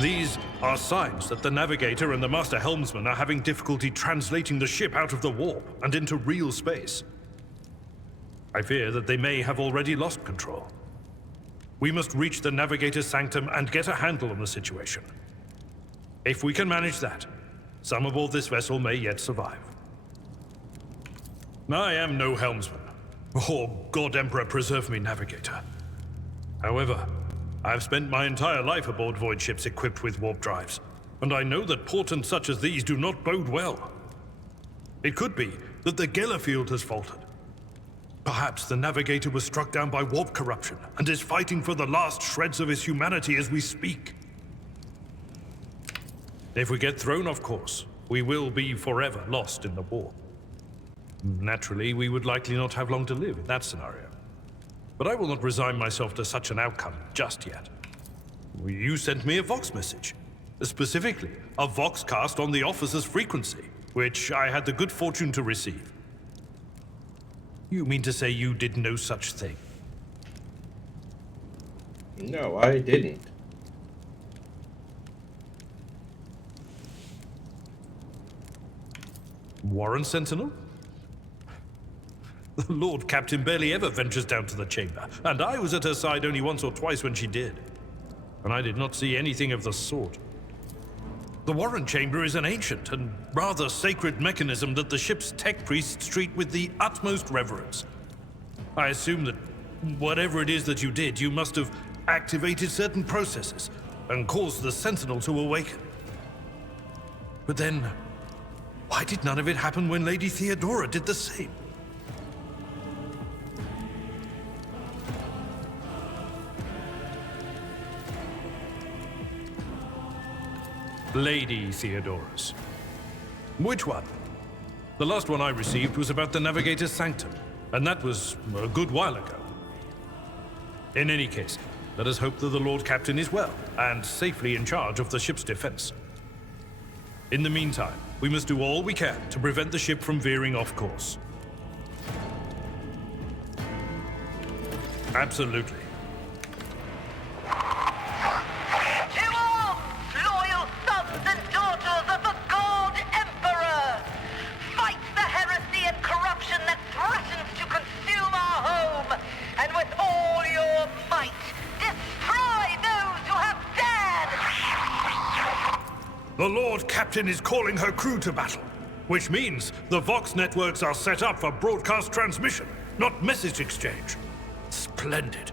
These are signs that the Navigator and the Master Helmsman are having difficulty translating the ship out of the warp and into real space. I fear that they may have already lost control. We must reach the Navigator's sanctum and get a handle on the situation. If we can manage that, some aboard this vessel may yet survive. I am no helmsman, or God Emperor preserve me, Navigator. However, I have spent my entire life aboard void ships equipped with warp drives, and I know that portents such as these do not bode well. It could be that the Gellerfield has faltered. Perhaps the Navigator was struck down by warp corruption and is fighting for the last shreds of his humanity as we speak. If we get thrown off course, we will be forever lost in the warp. Naturally, we would likely not have long to live in that scenario. But I will not resign myself to such an outcome just yet. You sent me a Vox message. Specifically, a Vox cast on the officer's frequency, which I had the good fortune to receive. You mean to say you did no such thing? No, I didn't. Warren Sentinel? The Lord Captain barely ever ventures down to the chamber, and I was at her side only once or twice when she did. And I did not see anything of the sort. The Warren Chamber is an ancient and rather sacred mechanism that the ship's tech priests treat with the utmost reverence. I assume that whatever it is that you did, you must have activated certain processes and caused the Sentinel to awaken. But then, why did none of it happen when Lady Theodora did the same? Lady Theodora's. Which one? The last one I received was about the Navigator's sanctum, and that was a good while ago. In any case, let us hope that the Lord Captain is well, and safely in charge of the ship's defense. In the meantime, we must do all we can to prevent the ship from veering off course. Absolutely. The Lord Captain is calling her crew to battle, which means the Vox networks are set up for broadcast transmission, not message exchange. Splendid.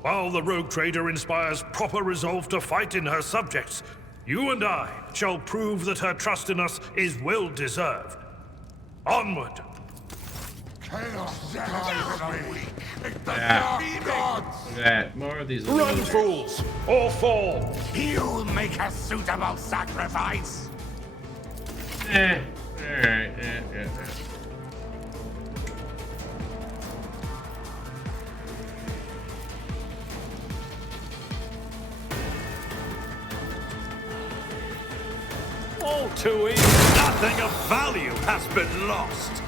While the Rogue Trader inspires proper resolve to fight in her subjects, you and I shall prove that her trust in us is well deserved. Onward! Chaos That more of these. Run, fools! Or fall! You make a suitable sacrifice. Alright, yeah. All too easy. Nothing of value has been lost.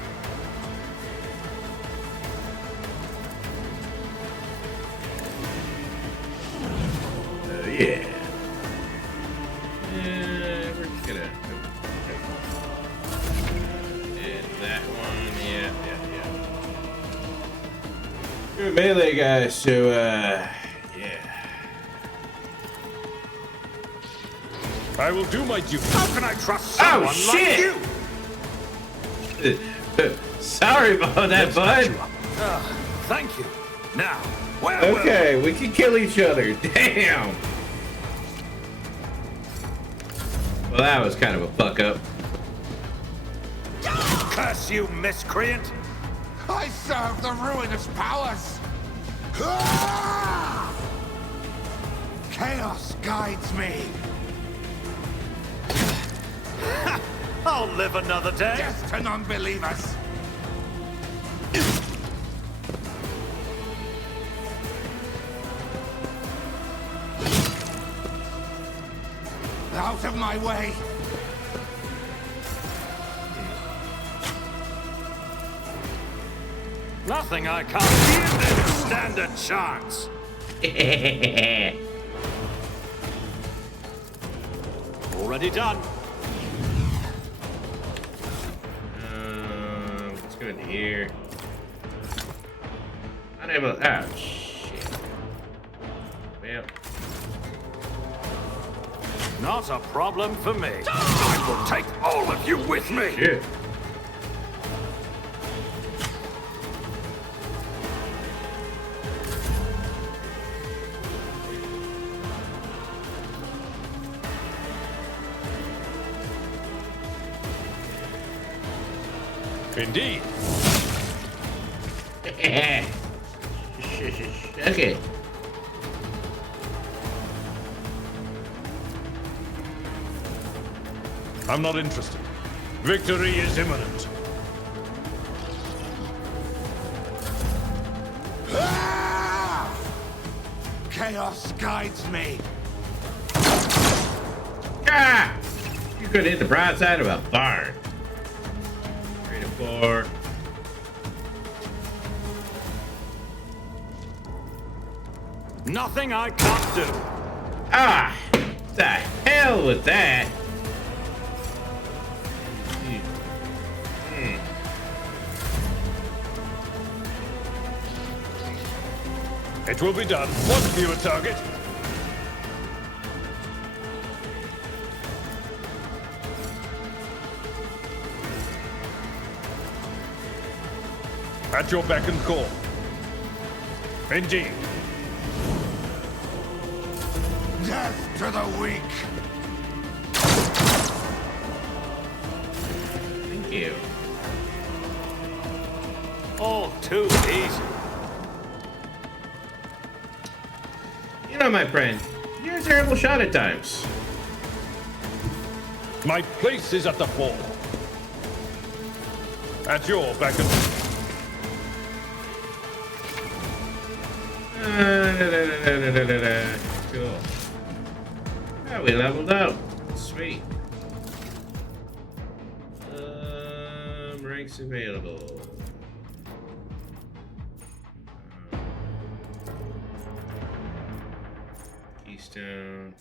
Yeah. We're gonna. And that one, yeah. You're a melee guy, so, yeah. I will do my duty. How can I trust someone like you? Sorry about that, bud. Thank you. Now, where Okay, we can kill each other. Damn. Well, that was kind of a fuck up. Curse you, miscreant! I serve the ruinous powers. Chaos guides me. I'll live another day. Death to non-believers. Out of my way. Nothing I can't even stand a chance. Already done. Let's go in here. Unable. Ah, shit. Well. Not a problem for me. I will take all of you with me. Shit. Indeed. Okay. I'm not interested. Victory is imminent. Ah! Chaos guides me. Ah! You could hit the broad side of a barn. 3 to 4. Nothing I can't do. Ah! The hell with that? It will be done. One fewer target. At your beck and call. Indeed. Death to the weak. Thank you. All too easy. You know, my friend, you're a terrible shot at times. My place is at the fore. At your beck and Cool. Yeah, we leveled up. Sweet. Ranks available. Keystone.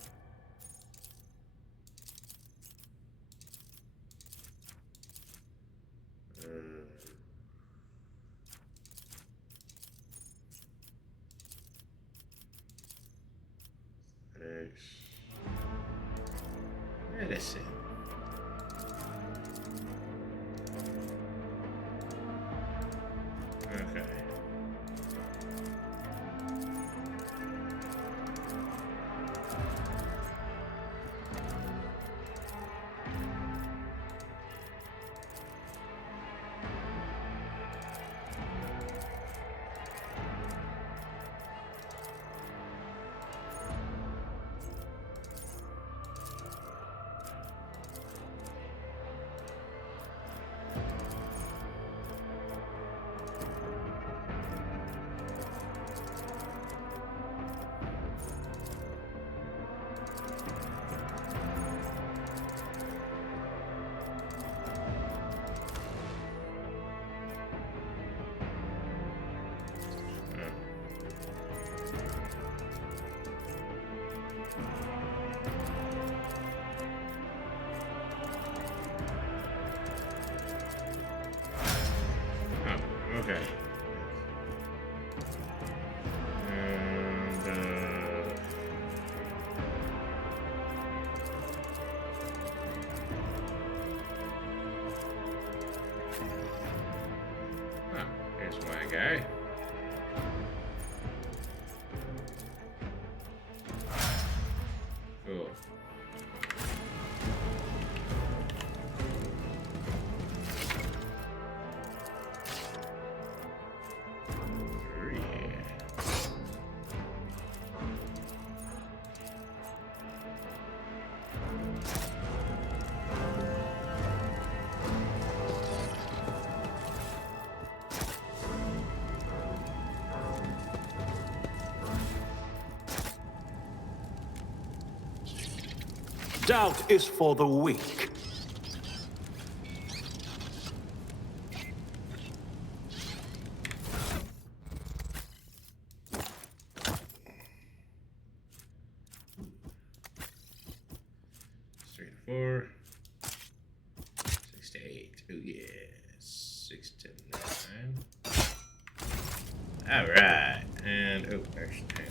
Medicine. Okay. Okay. And, here's my guy. Cool. Doubt is for the weak. 64. 68. Oh, yeah. 69. Alright. And, oh, there's 10.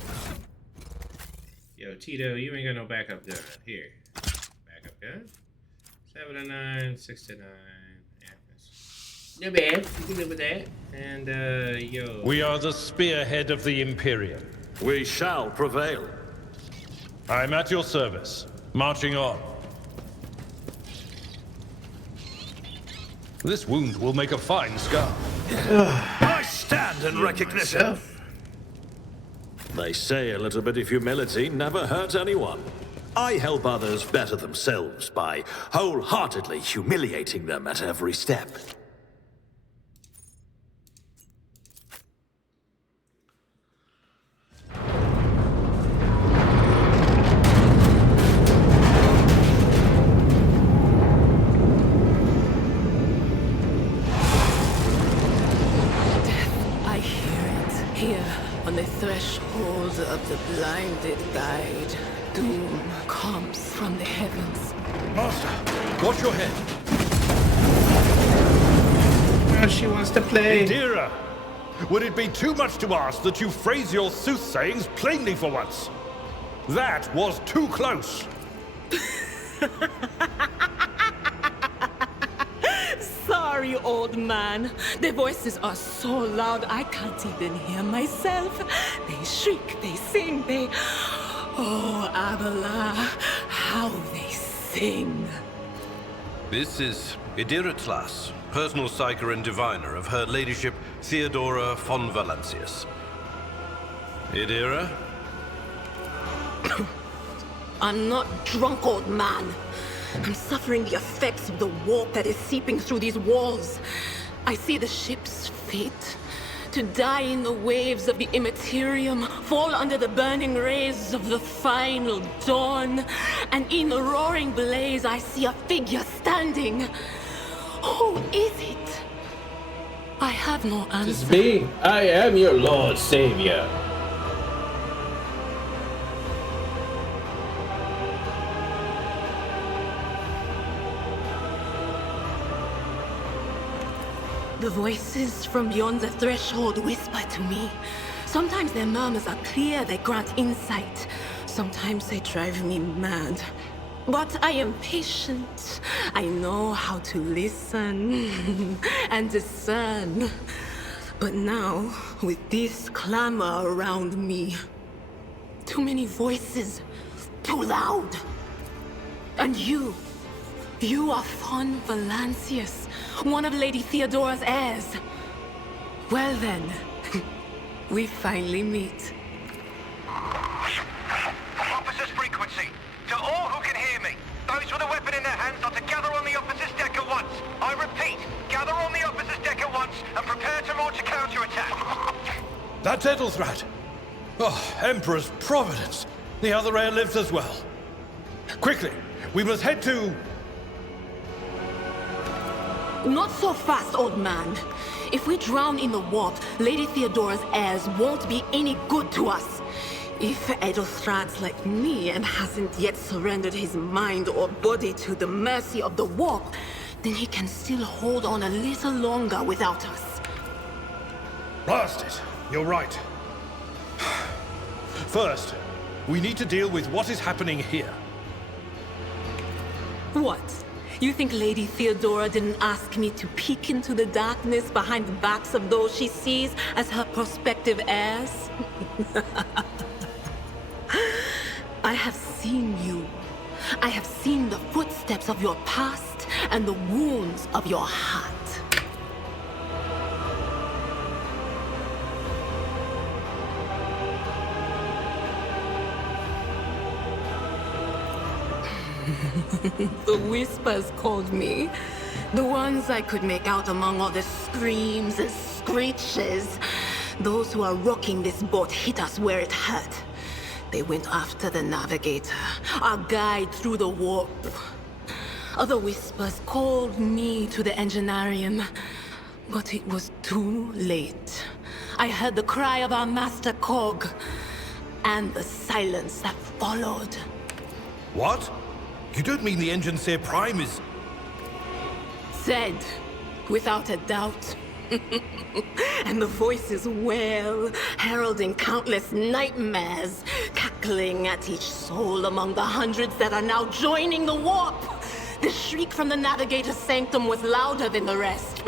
Yo, Tito, you ain't got no backup gun. Here. Backup gun. 79, 69. Yeah, that's no bad. You can live with that. And, yo. We are the spearhead of the Imperium. We shall prevail. I'm at your service. Marching on. This wound will make a fine scar. I stand in recognition. They say a little bit of humility never hurts anyone. I help others better themselves by wholeheartedly humiliating them at every step. I hear it. Here, on the threshold of the blinded guide, doom comes from the heavens. Master, watch your head. Oh, she wants to play. Idira, would it be too much to ask that you phrase your soothsayings plainly for once? That was too close. Sorry, old man. The voices are so loud I can't even hear myself. They shriek, they sing, they... Oh, Abala, how they sing. This is Idira Tlas, personal psyker and diviner of Her Ladyship Theodora von Valancius. Idira? I'm not drunk, old man. I'm suffering the effects of the warp that is seeping through these walls. I see the ship's fate. To die in the waves of the Immaterium, fall under the burning rays of the final dawn. And in the roaring blaze, I see a figure standing. Who is it? I have no answer. It's me. I am your Lord Savior. The voices from beyond the threshold whisper to me. Sometimes their murmurs are clear, they grant insight. Sometimes they drive me mad. But I am patient. I know how to listen and discern. But now, with this clamor around me, too many voices, too loud. And you are von Valancius, one of Lady Theodora's heirs. Well then, we finally meet. Officer's frequency. To all who can hear me, those with a weapon in their hands are to gather on the officer's deck at once. I repeat, gather on the officer's deck at once and prepare to launch a counterattack. That's Edelthrat. Oh, Emperor's Providence. The other heir lives as well. Quickly, we must head to... Not so fast, old man. If we drown in the warp, Lady Theodora's heirs won't be any good to us. If Edelthrad's like me and hasn't yet surrendered his mind or body to the mercy of the warp, then he can still hold on a little longer without us. Blast it. You're right. First, we need to deal with what is happening here. What? You think Lady Theodora didn't ask me to peek into the darkness behind the backs of those she sees as her prospective heirs? I have seen you. I have seen the footsteps of your past and the wounds of your heart. The whispers called me. The ones I could make out among all the screams and screeches. Those who are rocking this boat hit us where it hurt. They went after the navigator, our guide through the warp. Other whispers called me to the enginarium, but it was too late. I heard the cry of our master Cog, and the silence that followed. What? You don't mean the Enginseer Prime is... Said, without a doubt. And the voices wail, heralding countless nightmares, cackling at each soul among the hundreds that are now joining the warp. The shriek from the Navigator's sanctum was louder than the rest.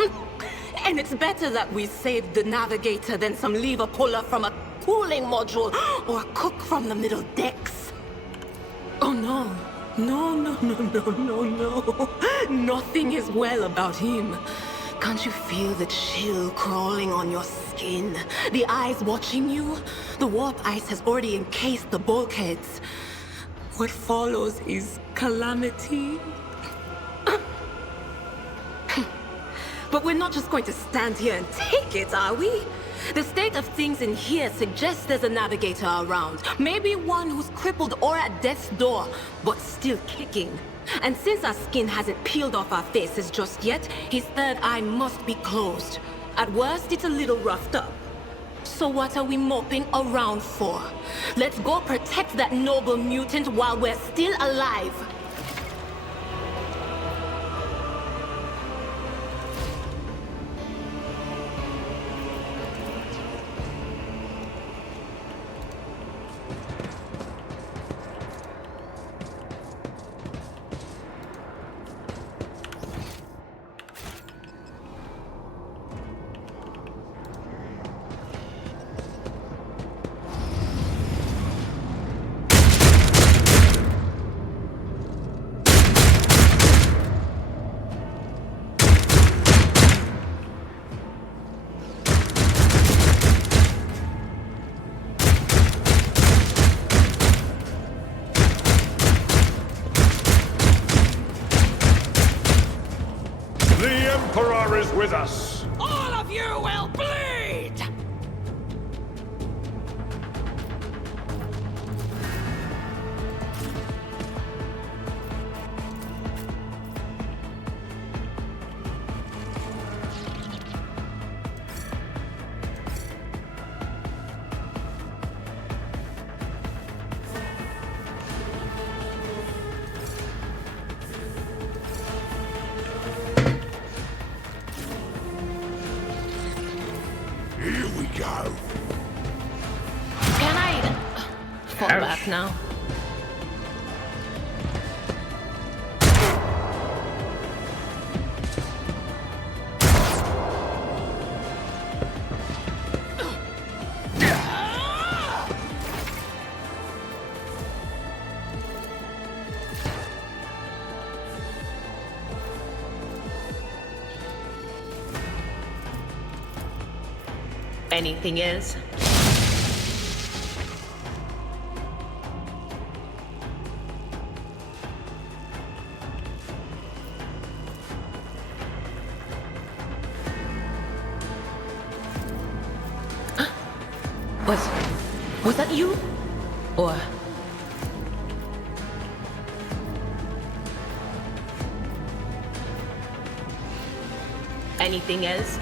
And it's better that we saved the Navigator than some lever puller from a cooling module or a cook from the middle decks. Oh no. No. Nothing is well about him. Can't you feel the chill crawling on your skin? The eyes watching you? The warp ice has already encased the bulkheads. What follows is calamity. But we're not just going to stand here and take it, are we? The state of things in here suggests there's a Navigator around. Maybe one who's crippled or at death's door, but still kicking. And since our skin hasn't peeled off our faces just yet, his third eye must be closed. At worst, it's a little roughed up. So what are we moping around for? Let's go protect that noble mutant while we're still alive. With us. All of you will bleed! Here we go. Can I fall back now? Anything else? Was that you? Or... anything else?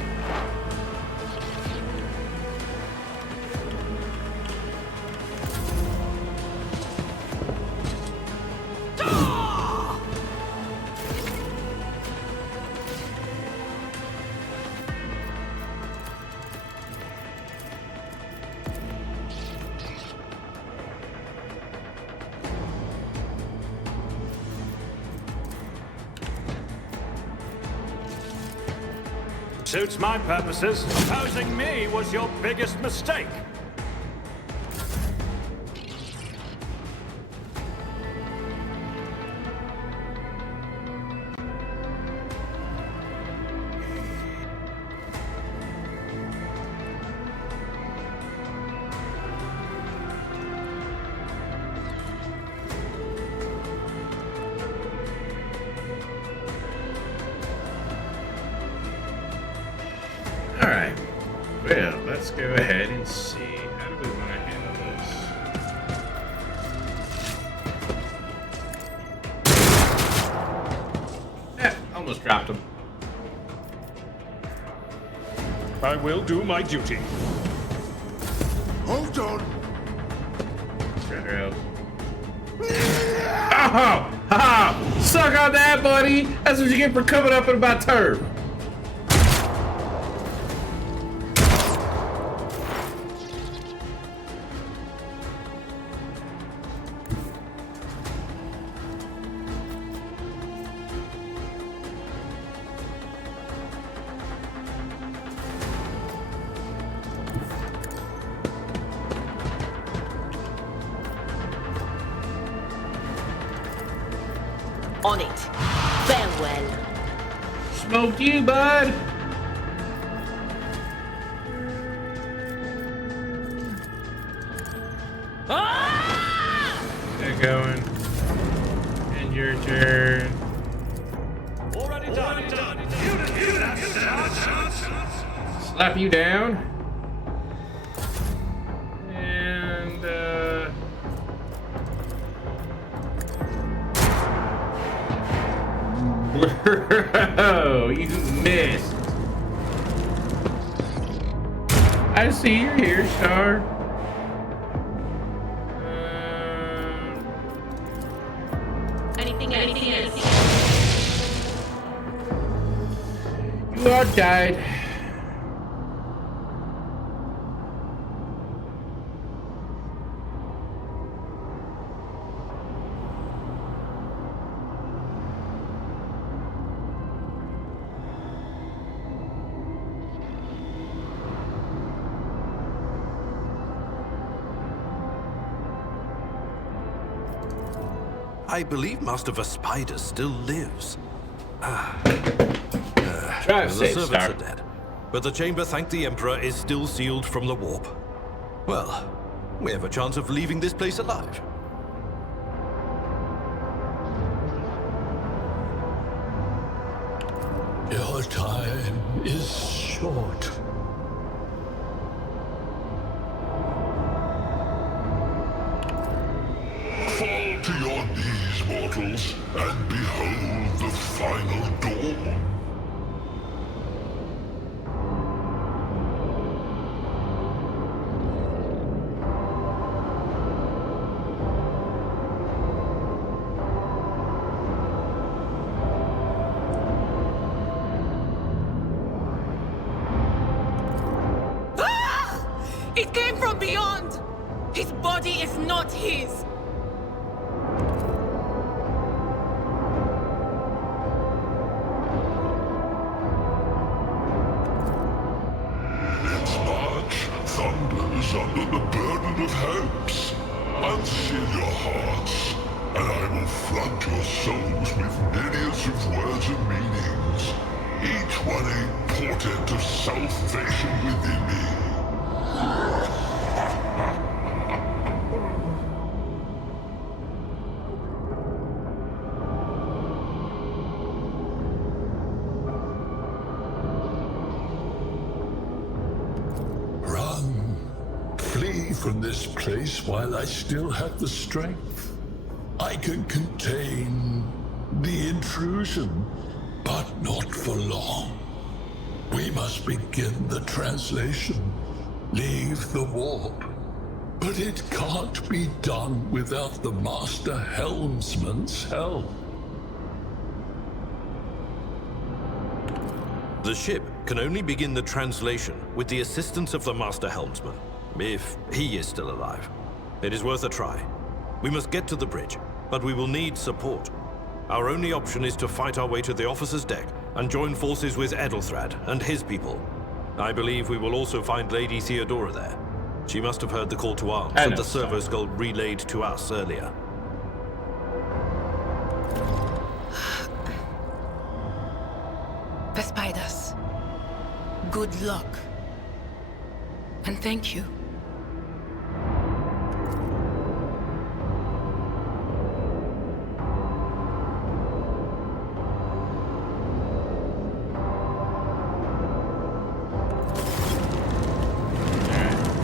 Suits my purposes. Opposing me was your biggest mistake. Alright, well, let's go ahead and see. How do we want to handle this? Almost dropped him. I will do my duty. Hold on. Oh! Ha! Suck on that, buddy! That's what you get for coming up in my turf. On it. Farewell. Smoked you, bud. They're going. And your turn. Already done. Slap you down. And, Bro, you missed. I see you're here, Star. Anything else? You are died. I believe Master Vespider still lives. Drive The safe, servants Star. are dead, but the chamber, thank the Emperor, is still sealed from the warp. Well, we have a chance of leaving this place alive. Your time is short. Fall to your knees, mortals, and behold the final dawn. It came from beyond! His body is not his! Its march thunders under the burden of hopes. Unseal your hearts, and I will flood your souls with myriads of words and meanings, each one a portent of salvation within me. Run. Flee from this place while I still have the strength. I can contain the intrusion, but not for long. We must begin the translation. Leave the warp. But it can't be done without the Master Helmsman's help. The ship can only begin the translation with the assistance of the Master Helmsman, if he is still alive. It is worth a try. We must get to the bridge, but we will need support. Our only option is to fight our way to the officer's deck and join forces with Edelthrad and his people. I believe we will also find Lady Theodora there. She must have heard the call to arms that the servo skull relayed to us earlier. Vespidas, good luck. And thank you.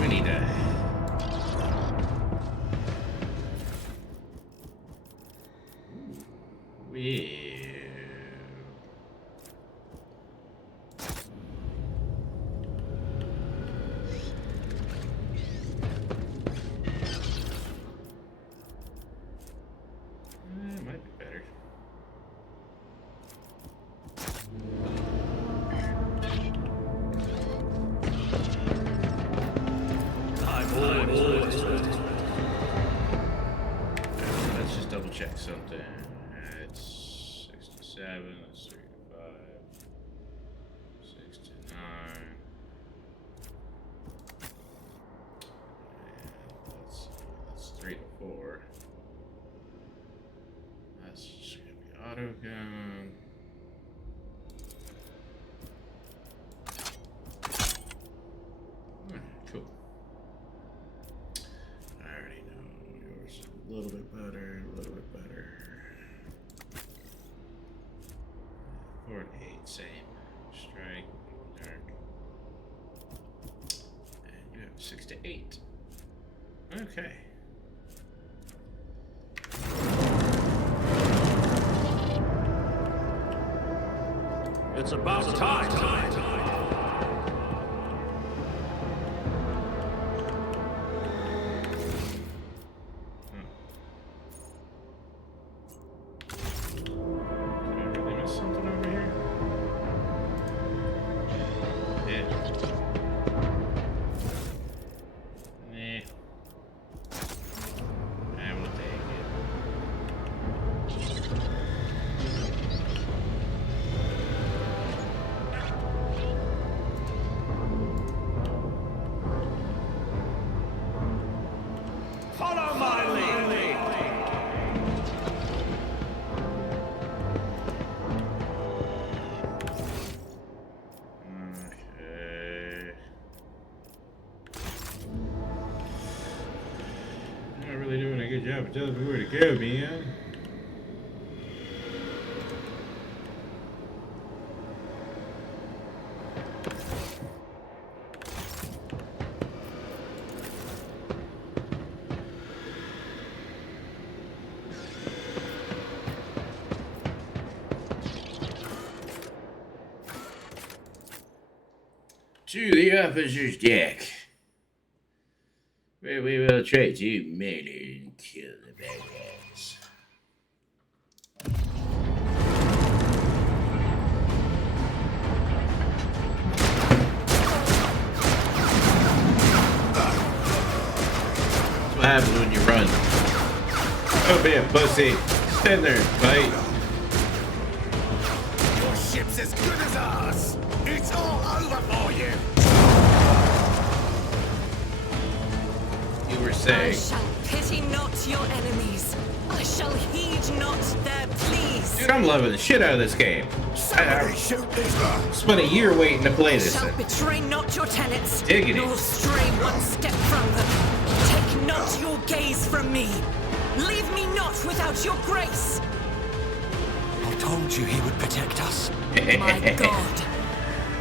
We need to... something. That's 67. That's 35. 69. And that's 3 to 4. That's just gonna be auto gun. Cool. I already know yours a little bit better, a little bit better. 4 and 8, same. Strike, dark. And you have 6 to 8. Okay. It's about time. Follow my lead. Okay. I'm not really doing a good job of telling me where to go, man. To the officer's deck, where we will try to murder and kill the bad guys. That's what happens when you run. Don't be a pussy. Stand there and fight. Your ship's as good as ours. It's all over for you. You were I saying. shall pity not your enemies. I shall heed not their pleas. Dude, I'm loving the shit out of this game. I spent a year waiting to play this Shall thing. betray not your tenets, Diggity. nor stray one step from them. Take not your gaze from me. Leave me not without your grace. I told you he would protect us. My God.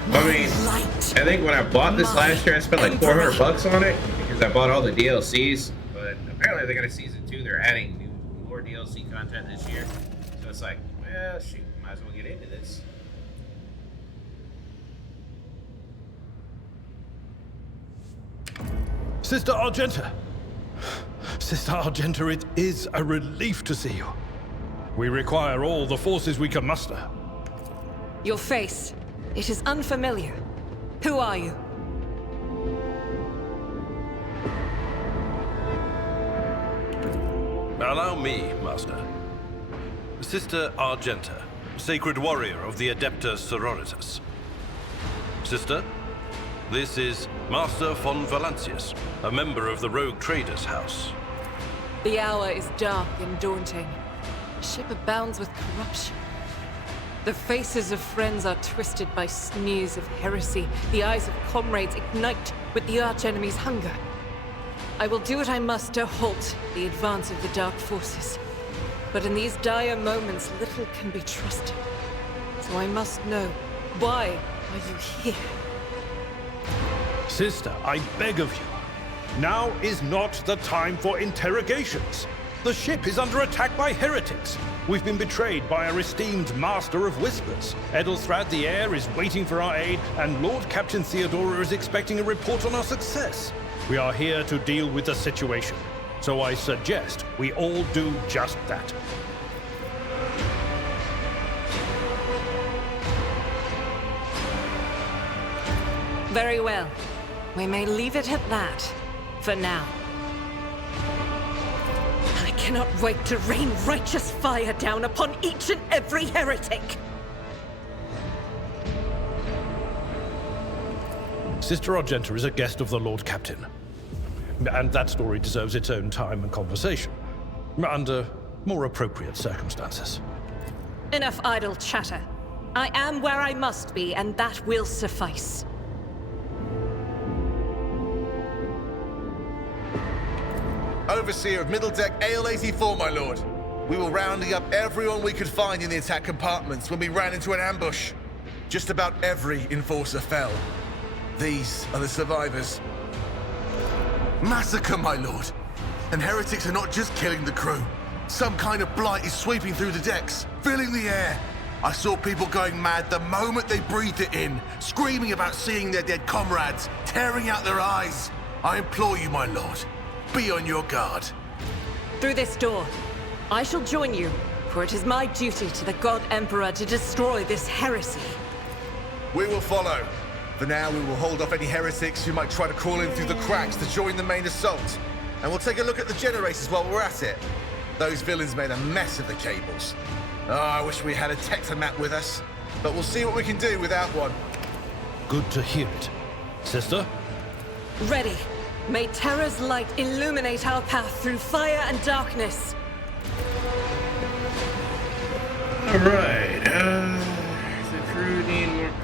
I mean, I think when I bought this last year, I spent like $400 on it because I bought all the DLCs. But apparently, they got a season 2. They're adding more DLC content this year, so it's like, well, shoot, might as well get into this. Sister Argenta! Sister Argenta, it is a relief to see you. We require all the forces we can muster. Your face. It is unfamiliar. Who are you? Allow me, Master. Sister Argenta, sacred warrior of the Adepta Sororitas. Sister, this is Master von Valancius, a member of the Rogue Traders House. The hour is dark and daunting. The ship abounds with corruption. The faces of friends are twisted by sneers of heresy. The eyes of comrades ignite with the archenemy's hunger. I will do what I must to halt the advance of the dark forces. But in these dire moments, little can be trusted. So I must know, why are you here? Sister, I beg of you. Now is not the time for interrogations. The ship is under attack by heretics. We've been betrayed by our esteemed Master of Whispers. Edelthrad the Heir is waiting for our aid, and Lord Captain Theodora is expecting a report on our success. We are here to deal with the situation, so I suggest we all do just that. Very well. We may leave it at that, for now. I cannot wait to rain righteous fire down upon each and every heretic! Sister Argenta is a guest of the Lord Captain. And that story deserves its own time and conversation. Under more appropriate circumstances. Enough idle chatter. I am where I must be, and that will suffice. Overseer of Middle Deck AL-84, my lord. We were rounding up everyone we could find in the attack compartments when we ran into an ambush. Just about every Enforcer fell. These are the survivors. Massacre, my lord. And heretics are not just killing the crew. Some kind of blight is sweeping through the decks, filling the air. I saw people going mad the moment they breathed it in, screaming about seeing their dead comrades, tearing out their eyes. I implore you, my lord, be on your guard. Through this door, I shall join you, for it is my duty to the God Emperor to destroy this heresy. We will follow. For now, we will hold off any heretics who might try to crawl in through the cracks to join the main assault. And we'll take a look at the generators while we're at it. Those villains made a mess of the cables. Oh, I wish we had a Tectomat with us. But we'll see what we can do without one. Good to hear it. Sister? Ready. May Terra's light illuminate our path through fire and darkness. Alright, the crew need more power.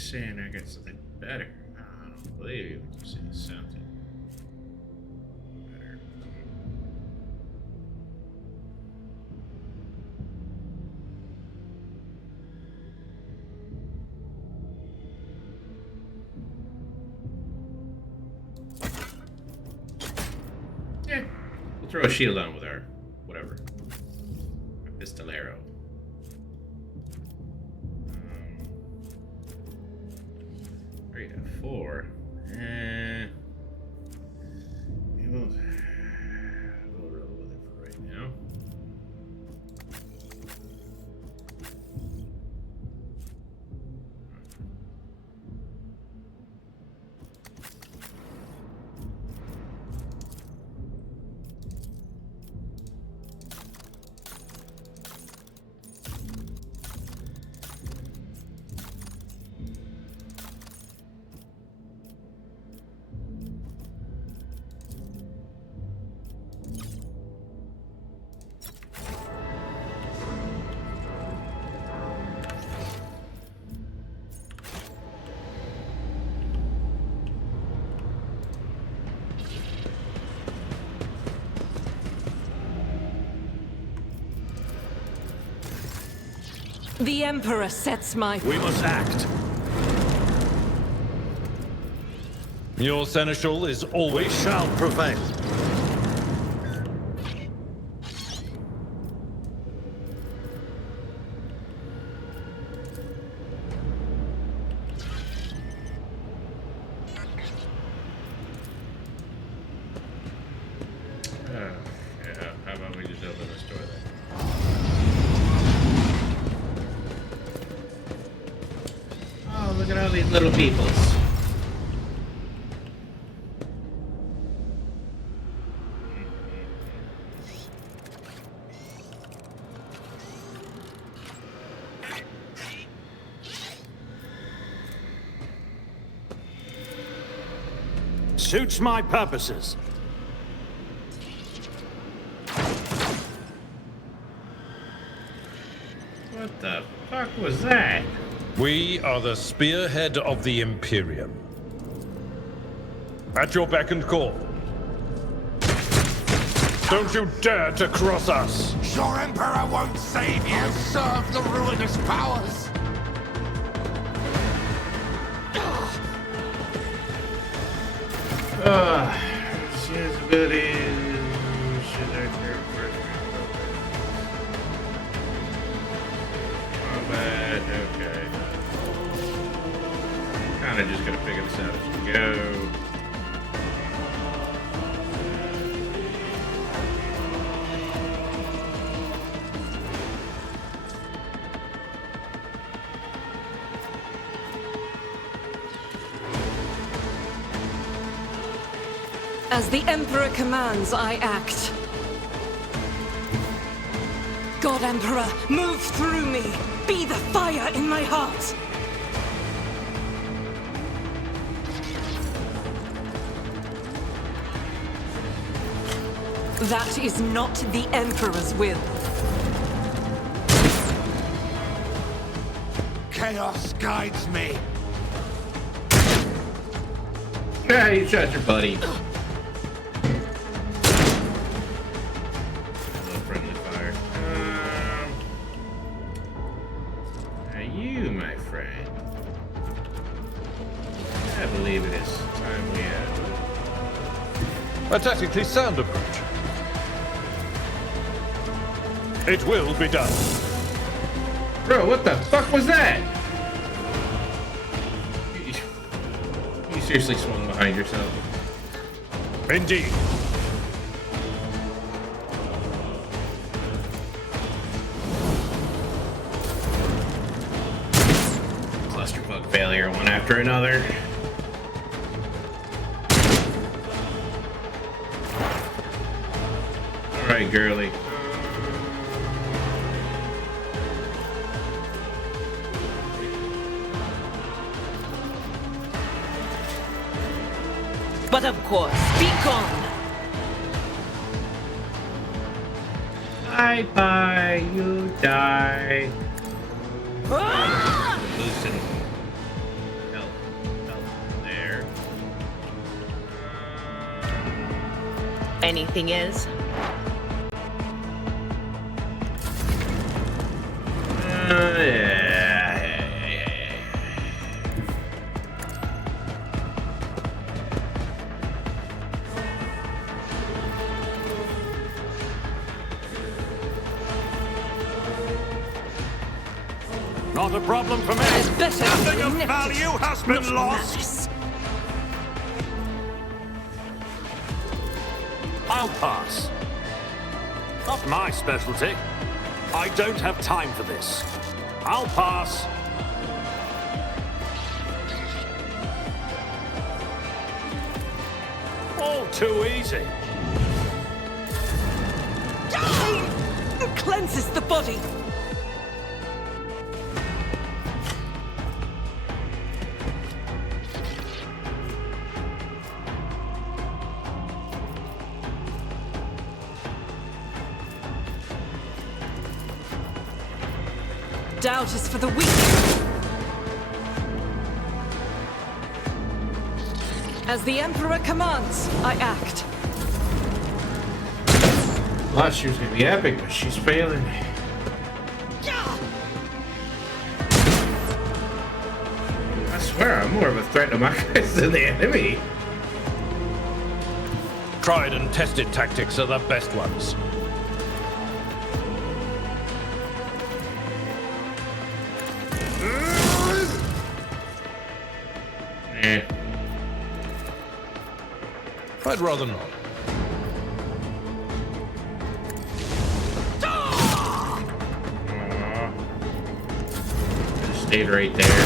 Saying I got something better. I don't believe you when you say something better. Yeah, we'll throw a shield on with our whatever. Our pistolero. 3 to 4. We'll roll with it for right now. The Emperor sets my... We must act. Your seneschal is always... We shall prevail. Yeah, how about we just open this door then? Oh, look at all these little peoples. Suits my purposes. What the fuck was that? We are the spearhead of the Imperium. At your beck and call. Don't you dare to cross us! Your Emperor won't save you! I serve the ruinous powers! She's very... But, okay. Kinda just gonna figure this out as we go. As the Emperor commands, I act. God Emperor, move through me! Be the fire in my heart! That is not the Emperor's will. Chaos guides me! Yeah, you shot your buddy. A little friendly fire. Now you, my friend. I believe it is time we have. A tactically sound approach. It will be done. Bro, what the fuck was that? You seriously swung behind yourself. Indeed. Clusterfuck failure, one after another. Alright, girly. But of course, be gone! Bye-bye, you die. Loosen. Help there. Anything else? Yeah. Not a problem for me. Nothing of value has been lost. I'll pass. Not my specialty. I don't have time for this. I'll pass. All too easy. Cleanses the body. Doubt is for the weak. As the Emperor commands, I act. Thought she was gonna be epic, but she's failing. I swear, I'm more of a threat to my guys than the enemy. Tried and tested tactics are the best ones. I'd rather not. Just stayed right there.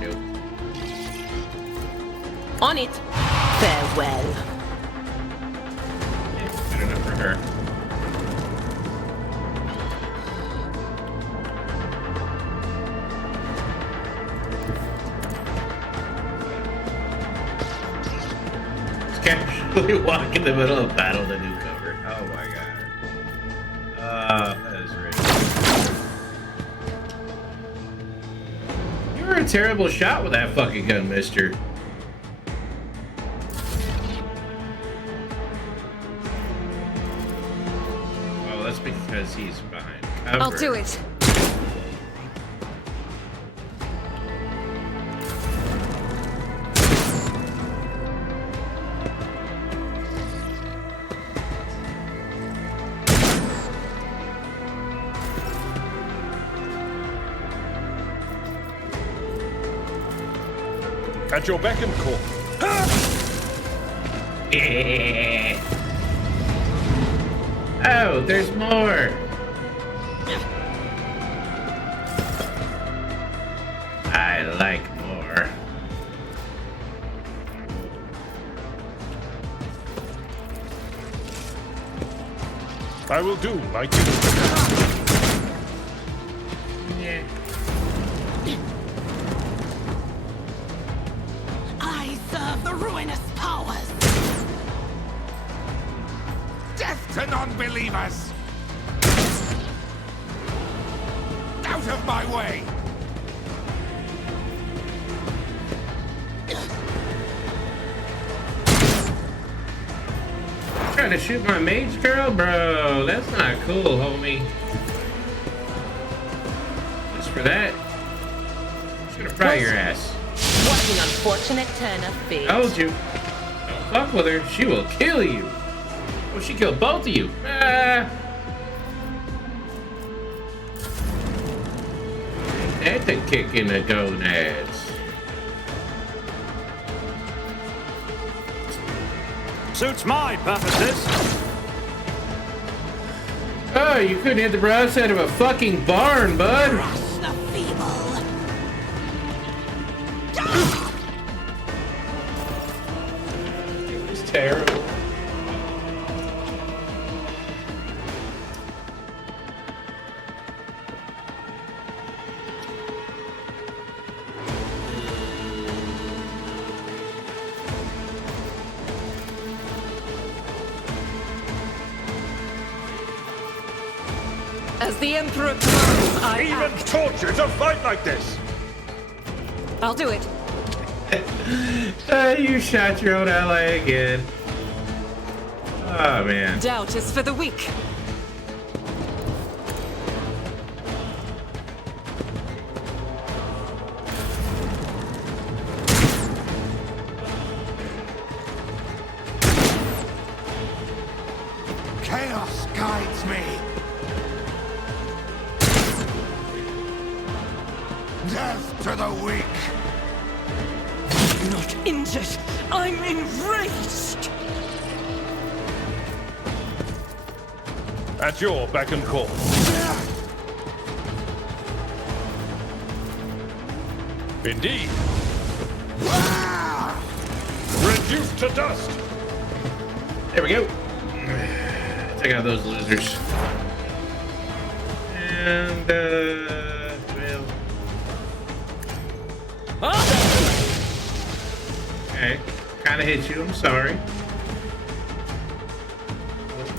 Nope. On it. Farewell. Good enough for her. We walk in the middle of battle to do cover. Oh my god. That is ridiculous. You were a terrible shot with that fucking gun, mister. Oh, that's because he's behind cover. I'll do it. At your beck and call. Oh, there's more. I like more. I will do my duty. Yeah. I serve the ruinous powers. Death to non-believers! Out of my way! Trying to shoot my mage girl, bro. That's not cool, homie. Just for that, I'm gonna fry your ass. What an unfortunate turn of fate. Told you. Don't fuck with her. She will kill you. Oh, she killed both of you. Ah. That's a kick in the gonads. Suits my purposes. Oh, you couldn't hit the broadside of a fucking barn, bud. The feeble. It was terrible. As the Emperor commands, I Even act. torture to fight like this! I'll do it. You shot your own ally again. Oh, man. Doubt is for the weak. Chaos guides me. Death to the weak. I'm not injured. I'm enraged. At your beck and call. Indeed. Reduced to dust. There we go. Take out those losers. And, well. Okay. Kind of hit you. I'm sorry.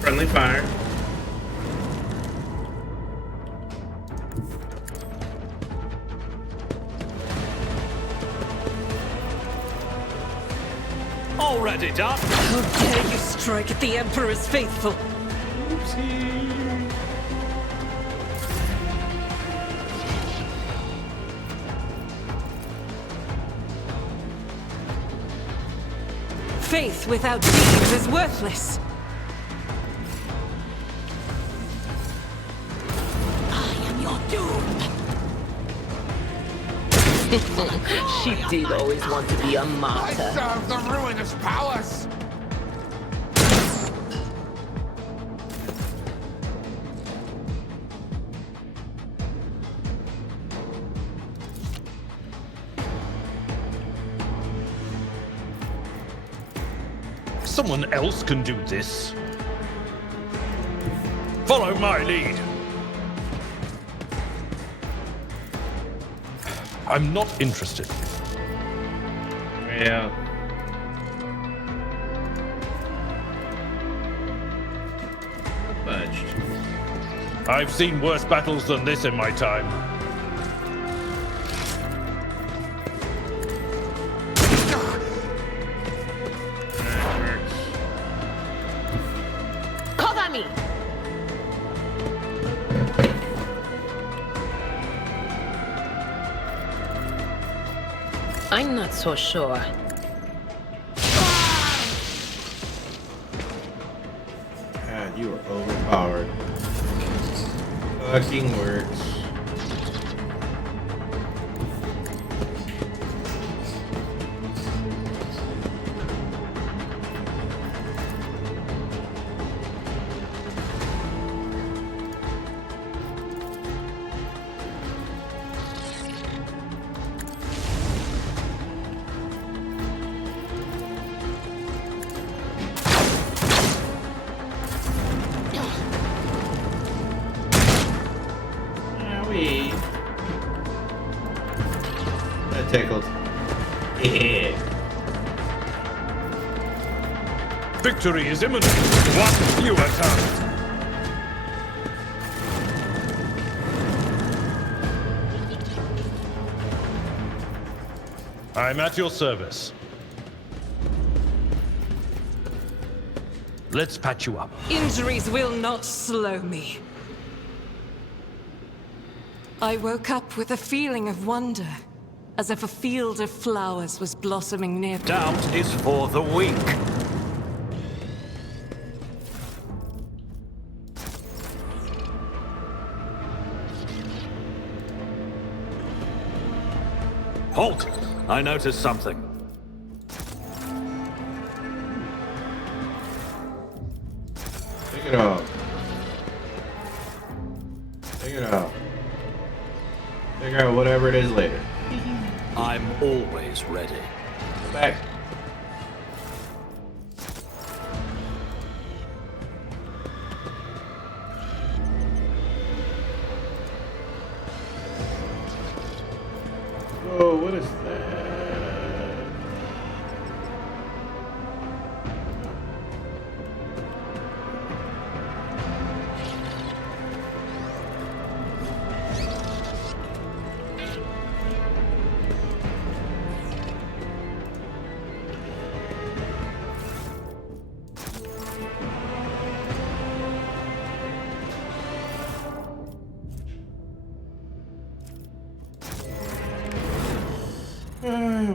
Friendly fire. Already done. How dare you strike at the Emperor's faithful? Oopsie. Faith without deeds is worthless. I am your doom. She did always want to be a I martyr. serve the ruinous powers. Someone else can do this. Follow my lead. I'm not interested. Yeah. Fudged. I've seen worse battles than this in my time. Cover me! I'm not so sure. God, you are overpowered. Fucking works. That tickled. Yeah. Victory is imminent. One fewer time. I'm at your service. Let's patch you up. Injuries will not slow me. I woke up with a feeling of wonder, as if a field of flowers was blossoming near. Doubt is for the weak. Halt! I noticed something. Take it off. Take it off. Figure out whatever it is later. I'm always ready. Go back. Whoa, what is that?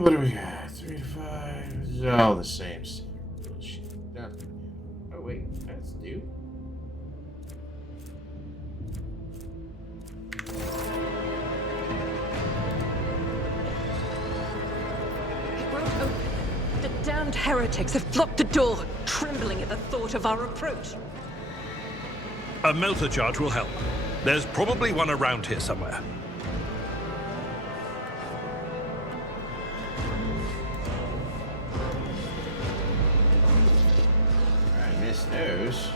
What do we got? 3 to 5. It's all the same. Oh wait, that's new. It won't open. The damned heretics have blocked the door, trembling at the thought of our approach. A melter charge will help. There's probably one around here somewhere. I missed those.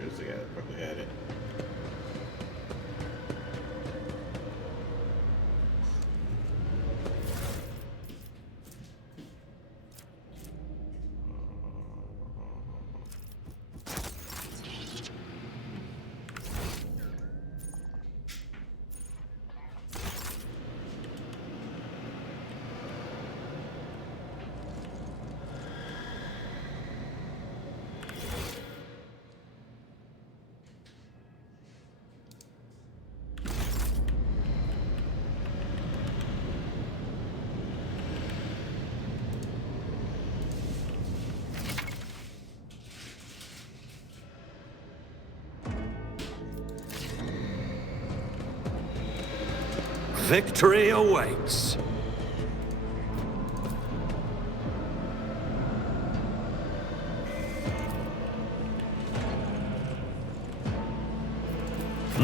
There's the guy that probably had it. Victory awaits.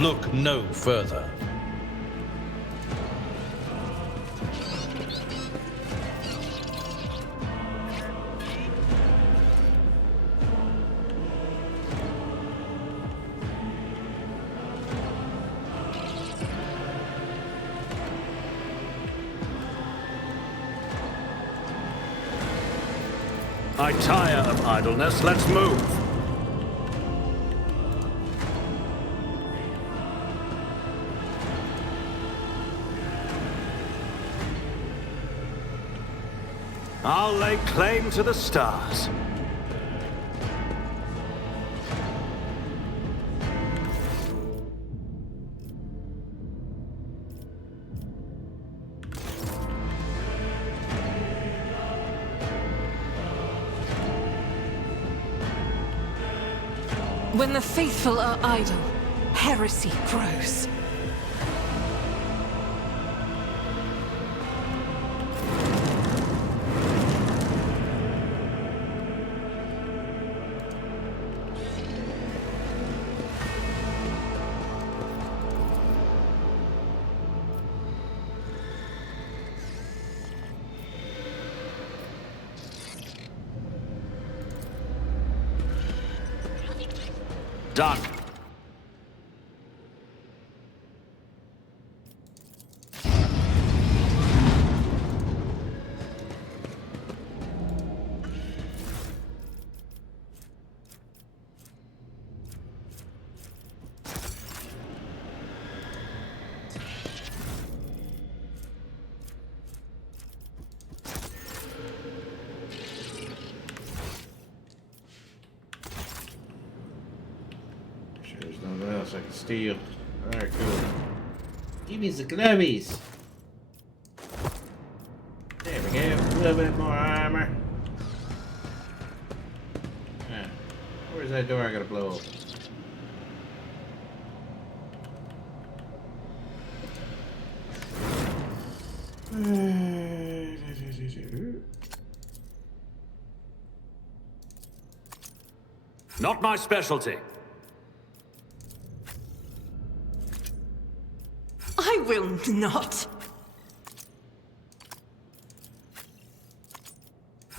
Look no further. I tire of idleness. Let's move. I'll lay claim to the stars. When the faithful are idle, heresy grows. Done. There's nothing else I can steal. Alright, cool. Give me the glovies. There we go. A little bit more armor. Yeah. Where's that door I gotta blow open? Not my specialty. I will not.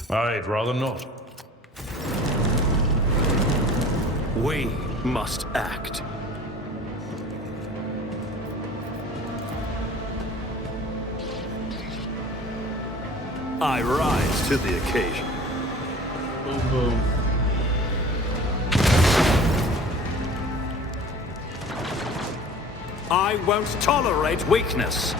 I'd rather not. We must act. I rise to the occasion. Boom, boom. I won't tolerate weakness.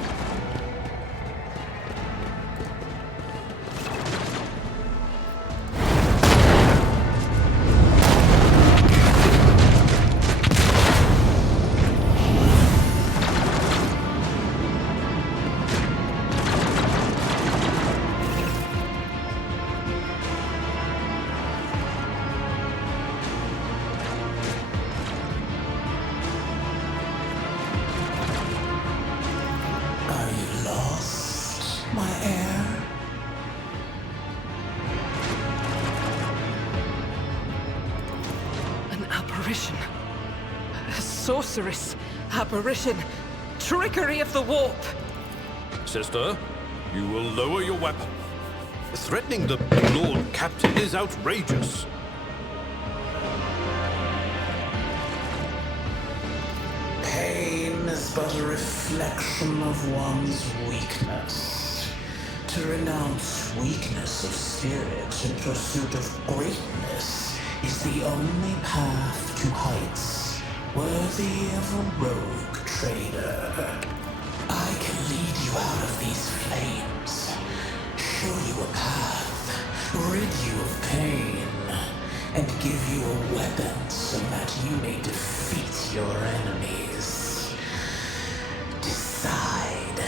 A sorceress, apparition, trickery of the warp. Sister, you will lower your weapon. Threatening the Lord Captain is outrageous. Pain is but a reflection of one's weakness. To renounce weakness of spirit in pursuit of greatness is the only path to heights worthy of a rogue trader. I can lead you out of these flames, show you a path, rid you of pain, and give you a weapon so that you may defeat your enemies. Decide.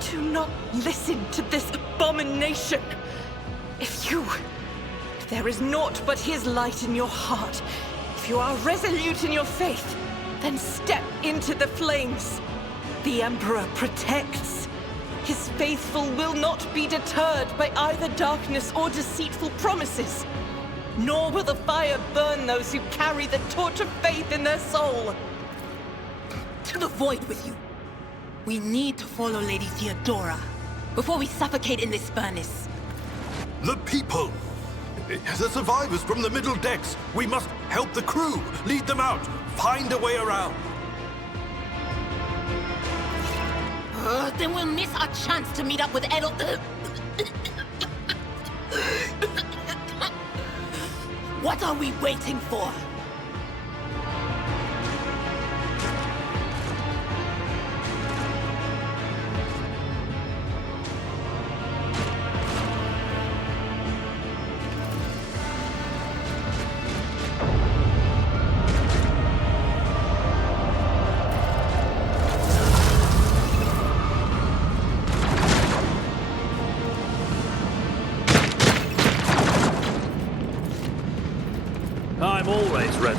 Do not listen to this abomination. If there is naught but his light in your heart, if you are resolute in your faith, then step into the flames. The Emperor protects. His faithful will not be deterred by either darkness or deceitful promises. Nor will the fire burn those who carry the torch of faith in their soul. To the void with you. We need to follow Lady Theodora before we suffocate in this furnace. The people! The survivors from the middle decks! We must help the crew! Lead them out! Find a way around! Then we'll miss our chance to meet up with Edel... What are we waiting for? I'm always ready.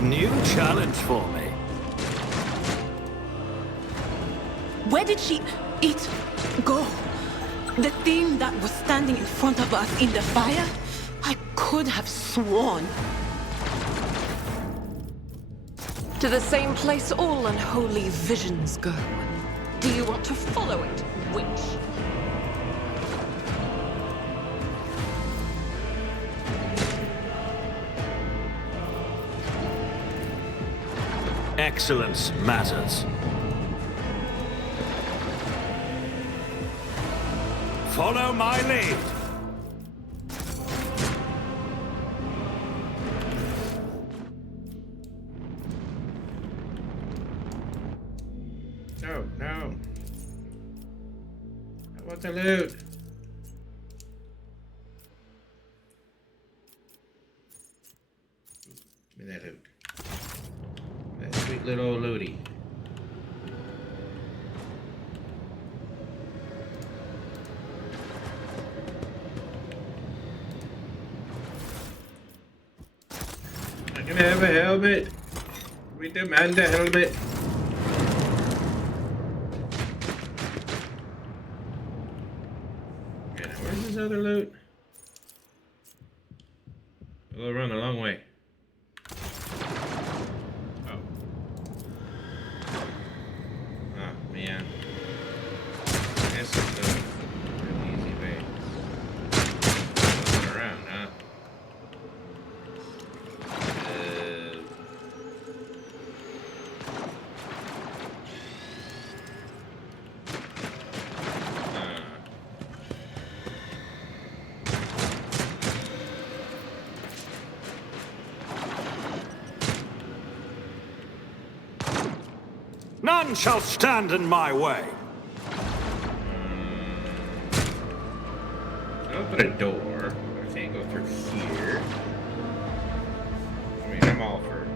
New challenge for me. Where did she... it... go? The thing that was standing in front of us in the fire? I could have sworn. To the same place all unholy visions go. Do you want to follow it, witch? Excellence matters. Follow my lead. No. I want the loot. Give me that loot. That sweet little looty. I can have a helmet. We demand a helmet. Okay, now where's this other loot? We'll run a long way. Man, this is the really easy way. Going around, huh? None shall stand in my way. Open a door. I can't go through here. I mean, I'm all for a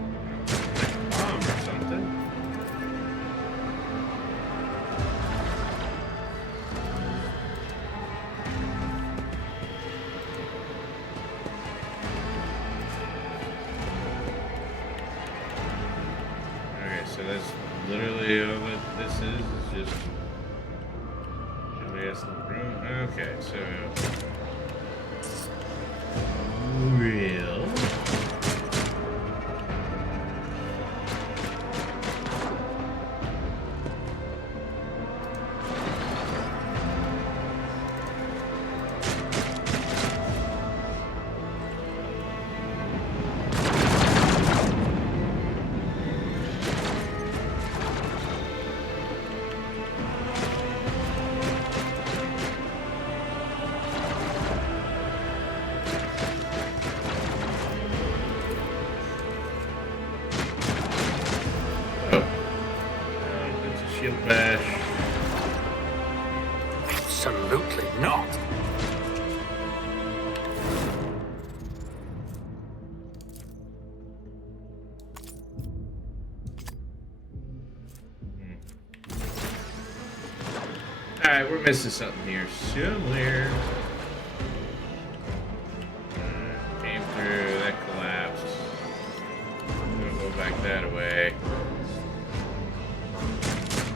bomb or something. Okay, so that's literally all that this is just. Should we ask the room? Okay, so. Real. Shield bash. Absolutely not. Alright, we're missing something here somewhere. Came through, that collapsed. I'm gonna go back that way.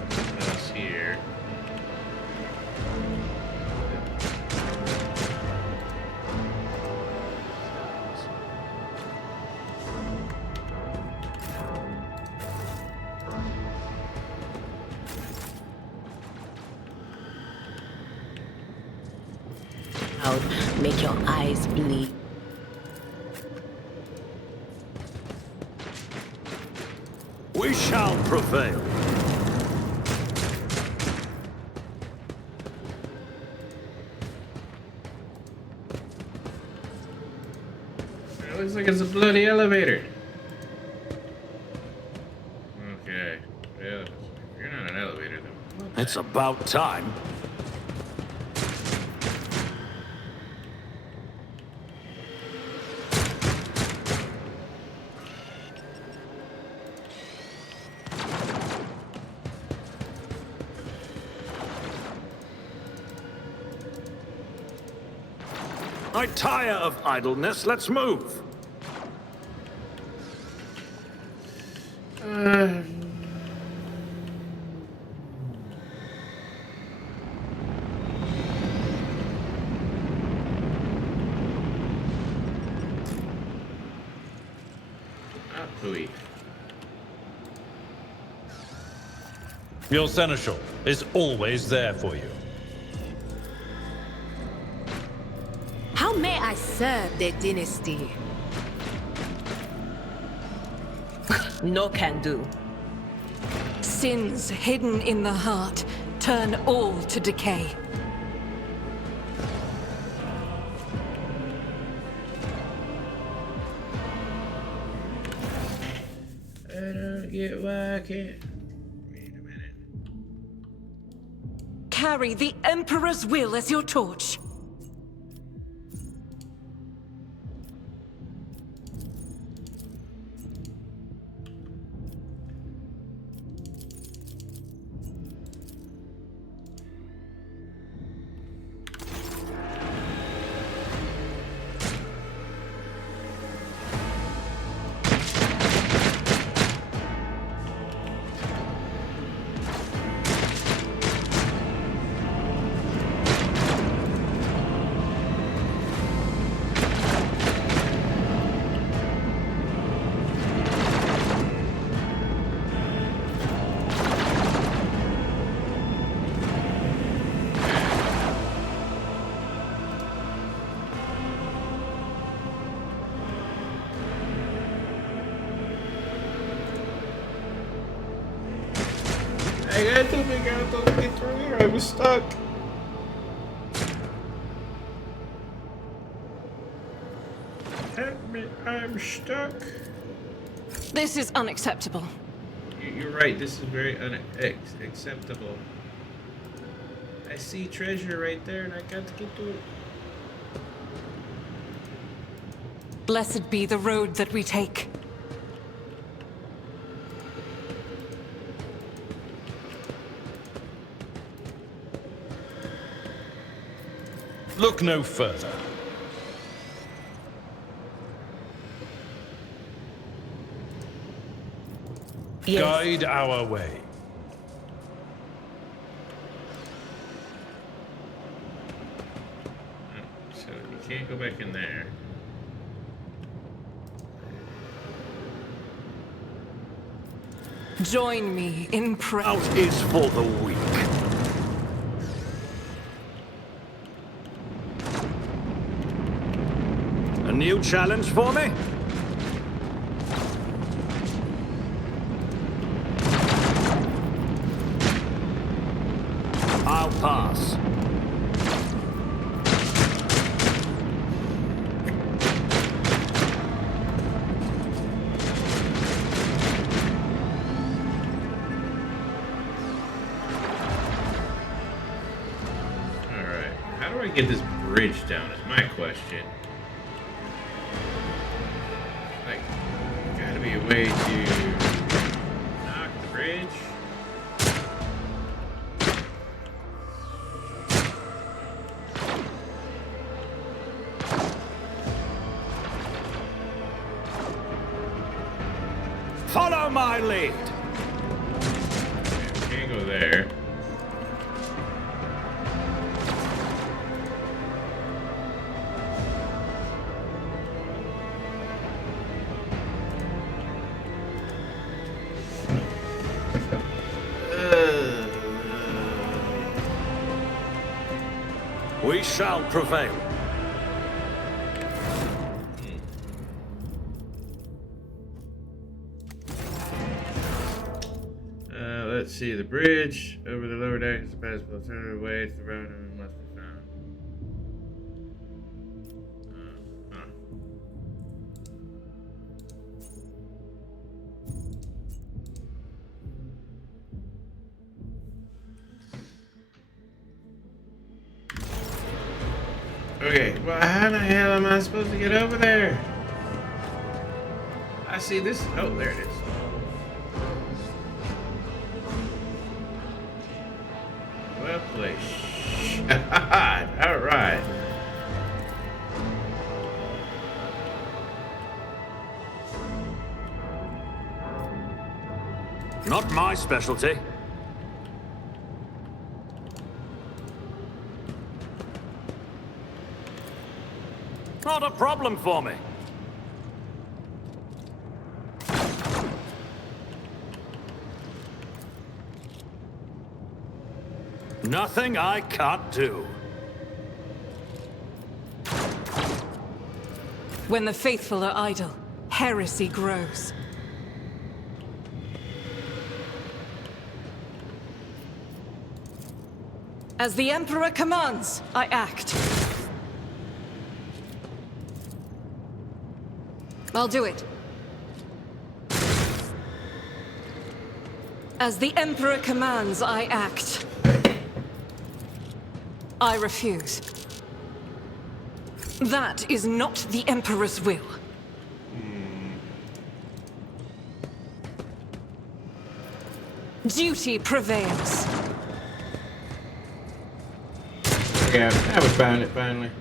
Nothing else here. Make your eyes bleed. We shall prevail. It looks like it's a bloody elevator. Okay. Yeah, if you're not an elevator, then what? It's about time. I tire of idleness. Let's move. Pooey. Your seneschal is always there for you. How may I serve the dynasty? No can do. Sins hidden in the heart turn all to decay. I don't get why I can't. Carry the Emperor's will as your torch. I got to figure out how to get through here. I was stuck. Help me, I'm stuck. This is unacceptable. You're right, this is very unacceptable. I see treasure right there and I got to get to it. Blessed be the road that we take. Look no further. Yes. Guide our way. So you can't go back in there. Join me in prayer. Out is for the weak. A new challenge for me? I'll pass. I get this bridge down is my question. Like, gotta be a way to knock the bridge. Follow my lead. Can't go there. We shall prevail. Let's see, the bridge over the lower deck is the best alternative way to the road and must be found. Okay, well, how the hell am I supposed to get over there? I see this. Oh, there it is. Well played. All right. Not my specialty. Not a problem for me. Nothing I can't do. When the faithful are idle, heresy grows. As the Emperor commands, I act. I'll do it. As the Emperor commands, I act. I refuse. That is not the Emperor's will. Duty prevails. Yeah, I was found it finally.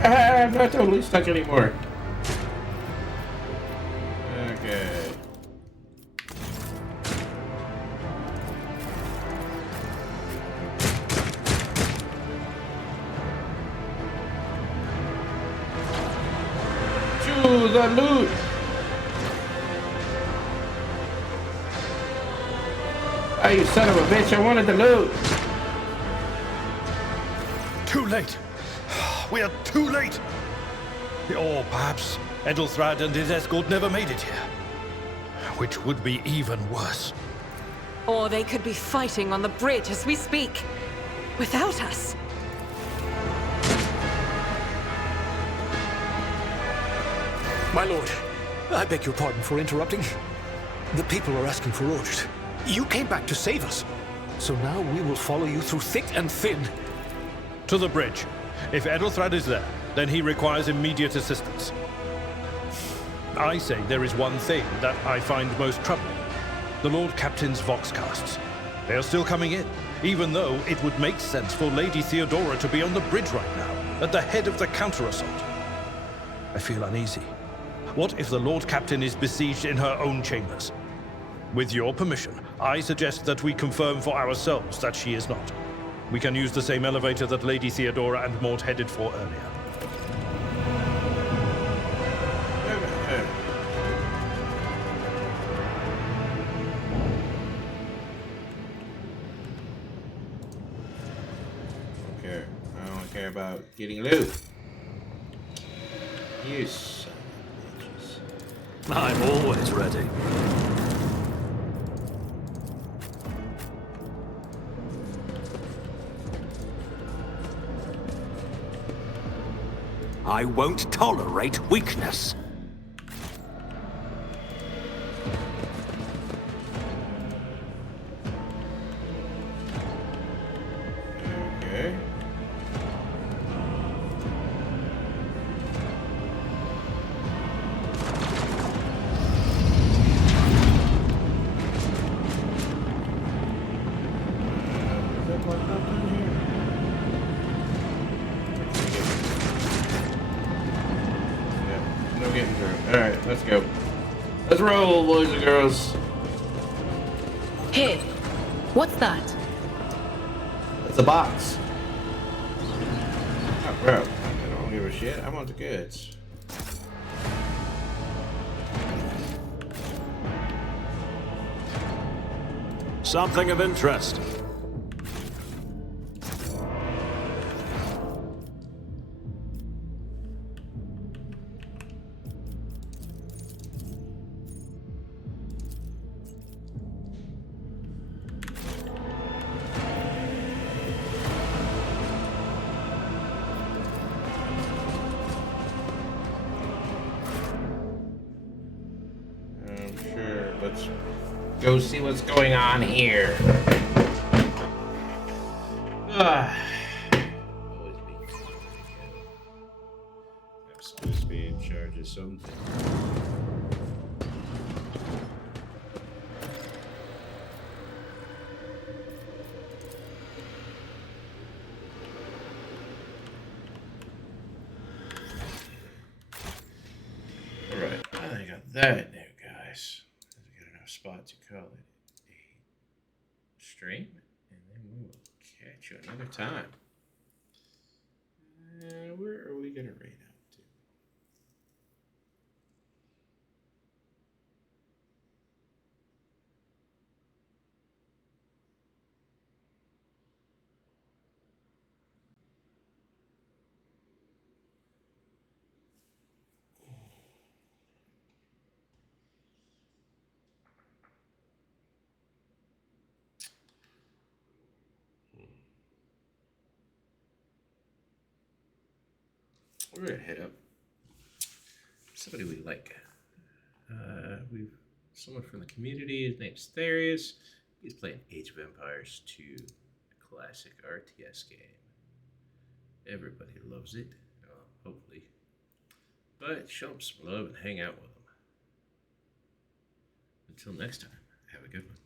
I'm not totally stuck anymore. Okay. Choose the loot. Oh, you son of a bitch, I wanted the loot. Too late. We are too late. Or perhaps Edelthrad and his escort never made it here. Which would be even worse. Or they could be fighting on the bridge as we speak, without us. My lord, I beg your pardon for interrupting. The people are asking for orders. You came back to save us. So now we will follow you through thick and thin. To the bridge. If Edelthrad is there, then he requires immediate assistance. I say there is one thing that I find most troubling. The Lord Captain's Voxcasts. They are still coming in, even though it would make sense for Lady Theodora to be on the bridge right now, at the head of the counter-assault. I feel uneasy. What if the Lord Captain is besieged in her own chambers? With your permission, I suggest that we confirm for ourselves that she is not. We can use the same elevator that Lady Theodora and Mort headed for earlier. Okay, I don't care about getting loot. You son of bitches. I'm always ready. I won't tolerate weakness. Alright, let's go. Let's roll, boys and girls. Hey, what's that? It's a box. Oh, bro. I don't give a shit. I want the goods. Something of interest. Sure, let's go see what's going on here. I'm supposed to be in charge of something. Alright, I got that now, guys. I got enough spot to call it a stream, and then we will catch you another time. Where are we gonna raid out to? We're gonna hit up somebody we like. We've someone from the community. His name's Therius. He's playing Age of Empires 2, a classic RTS game. Everybody loves it, hopefully. But show him some love and hang out with him. Until next time, have a good one.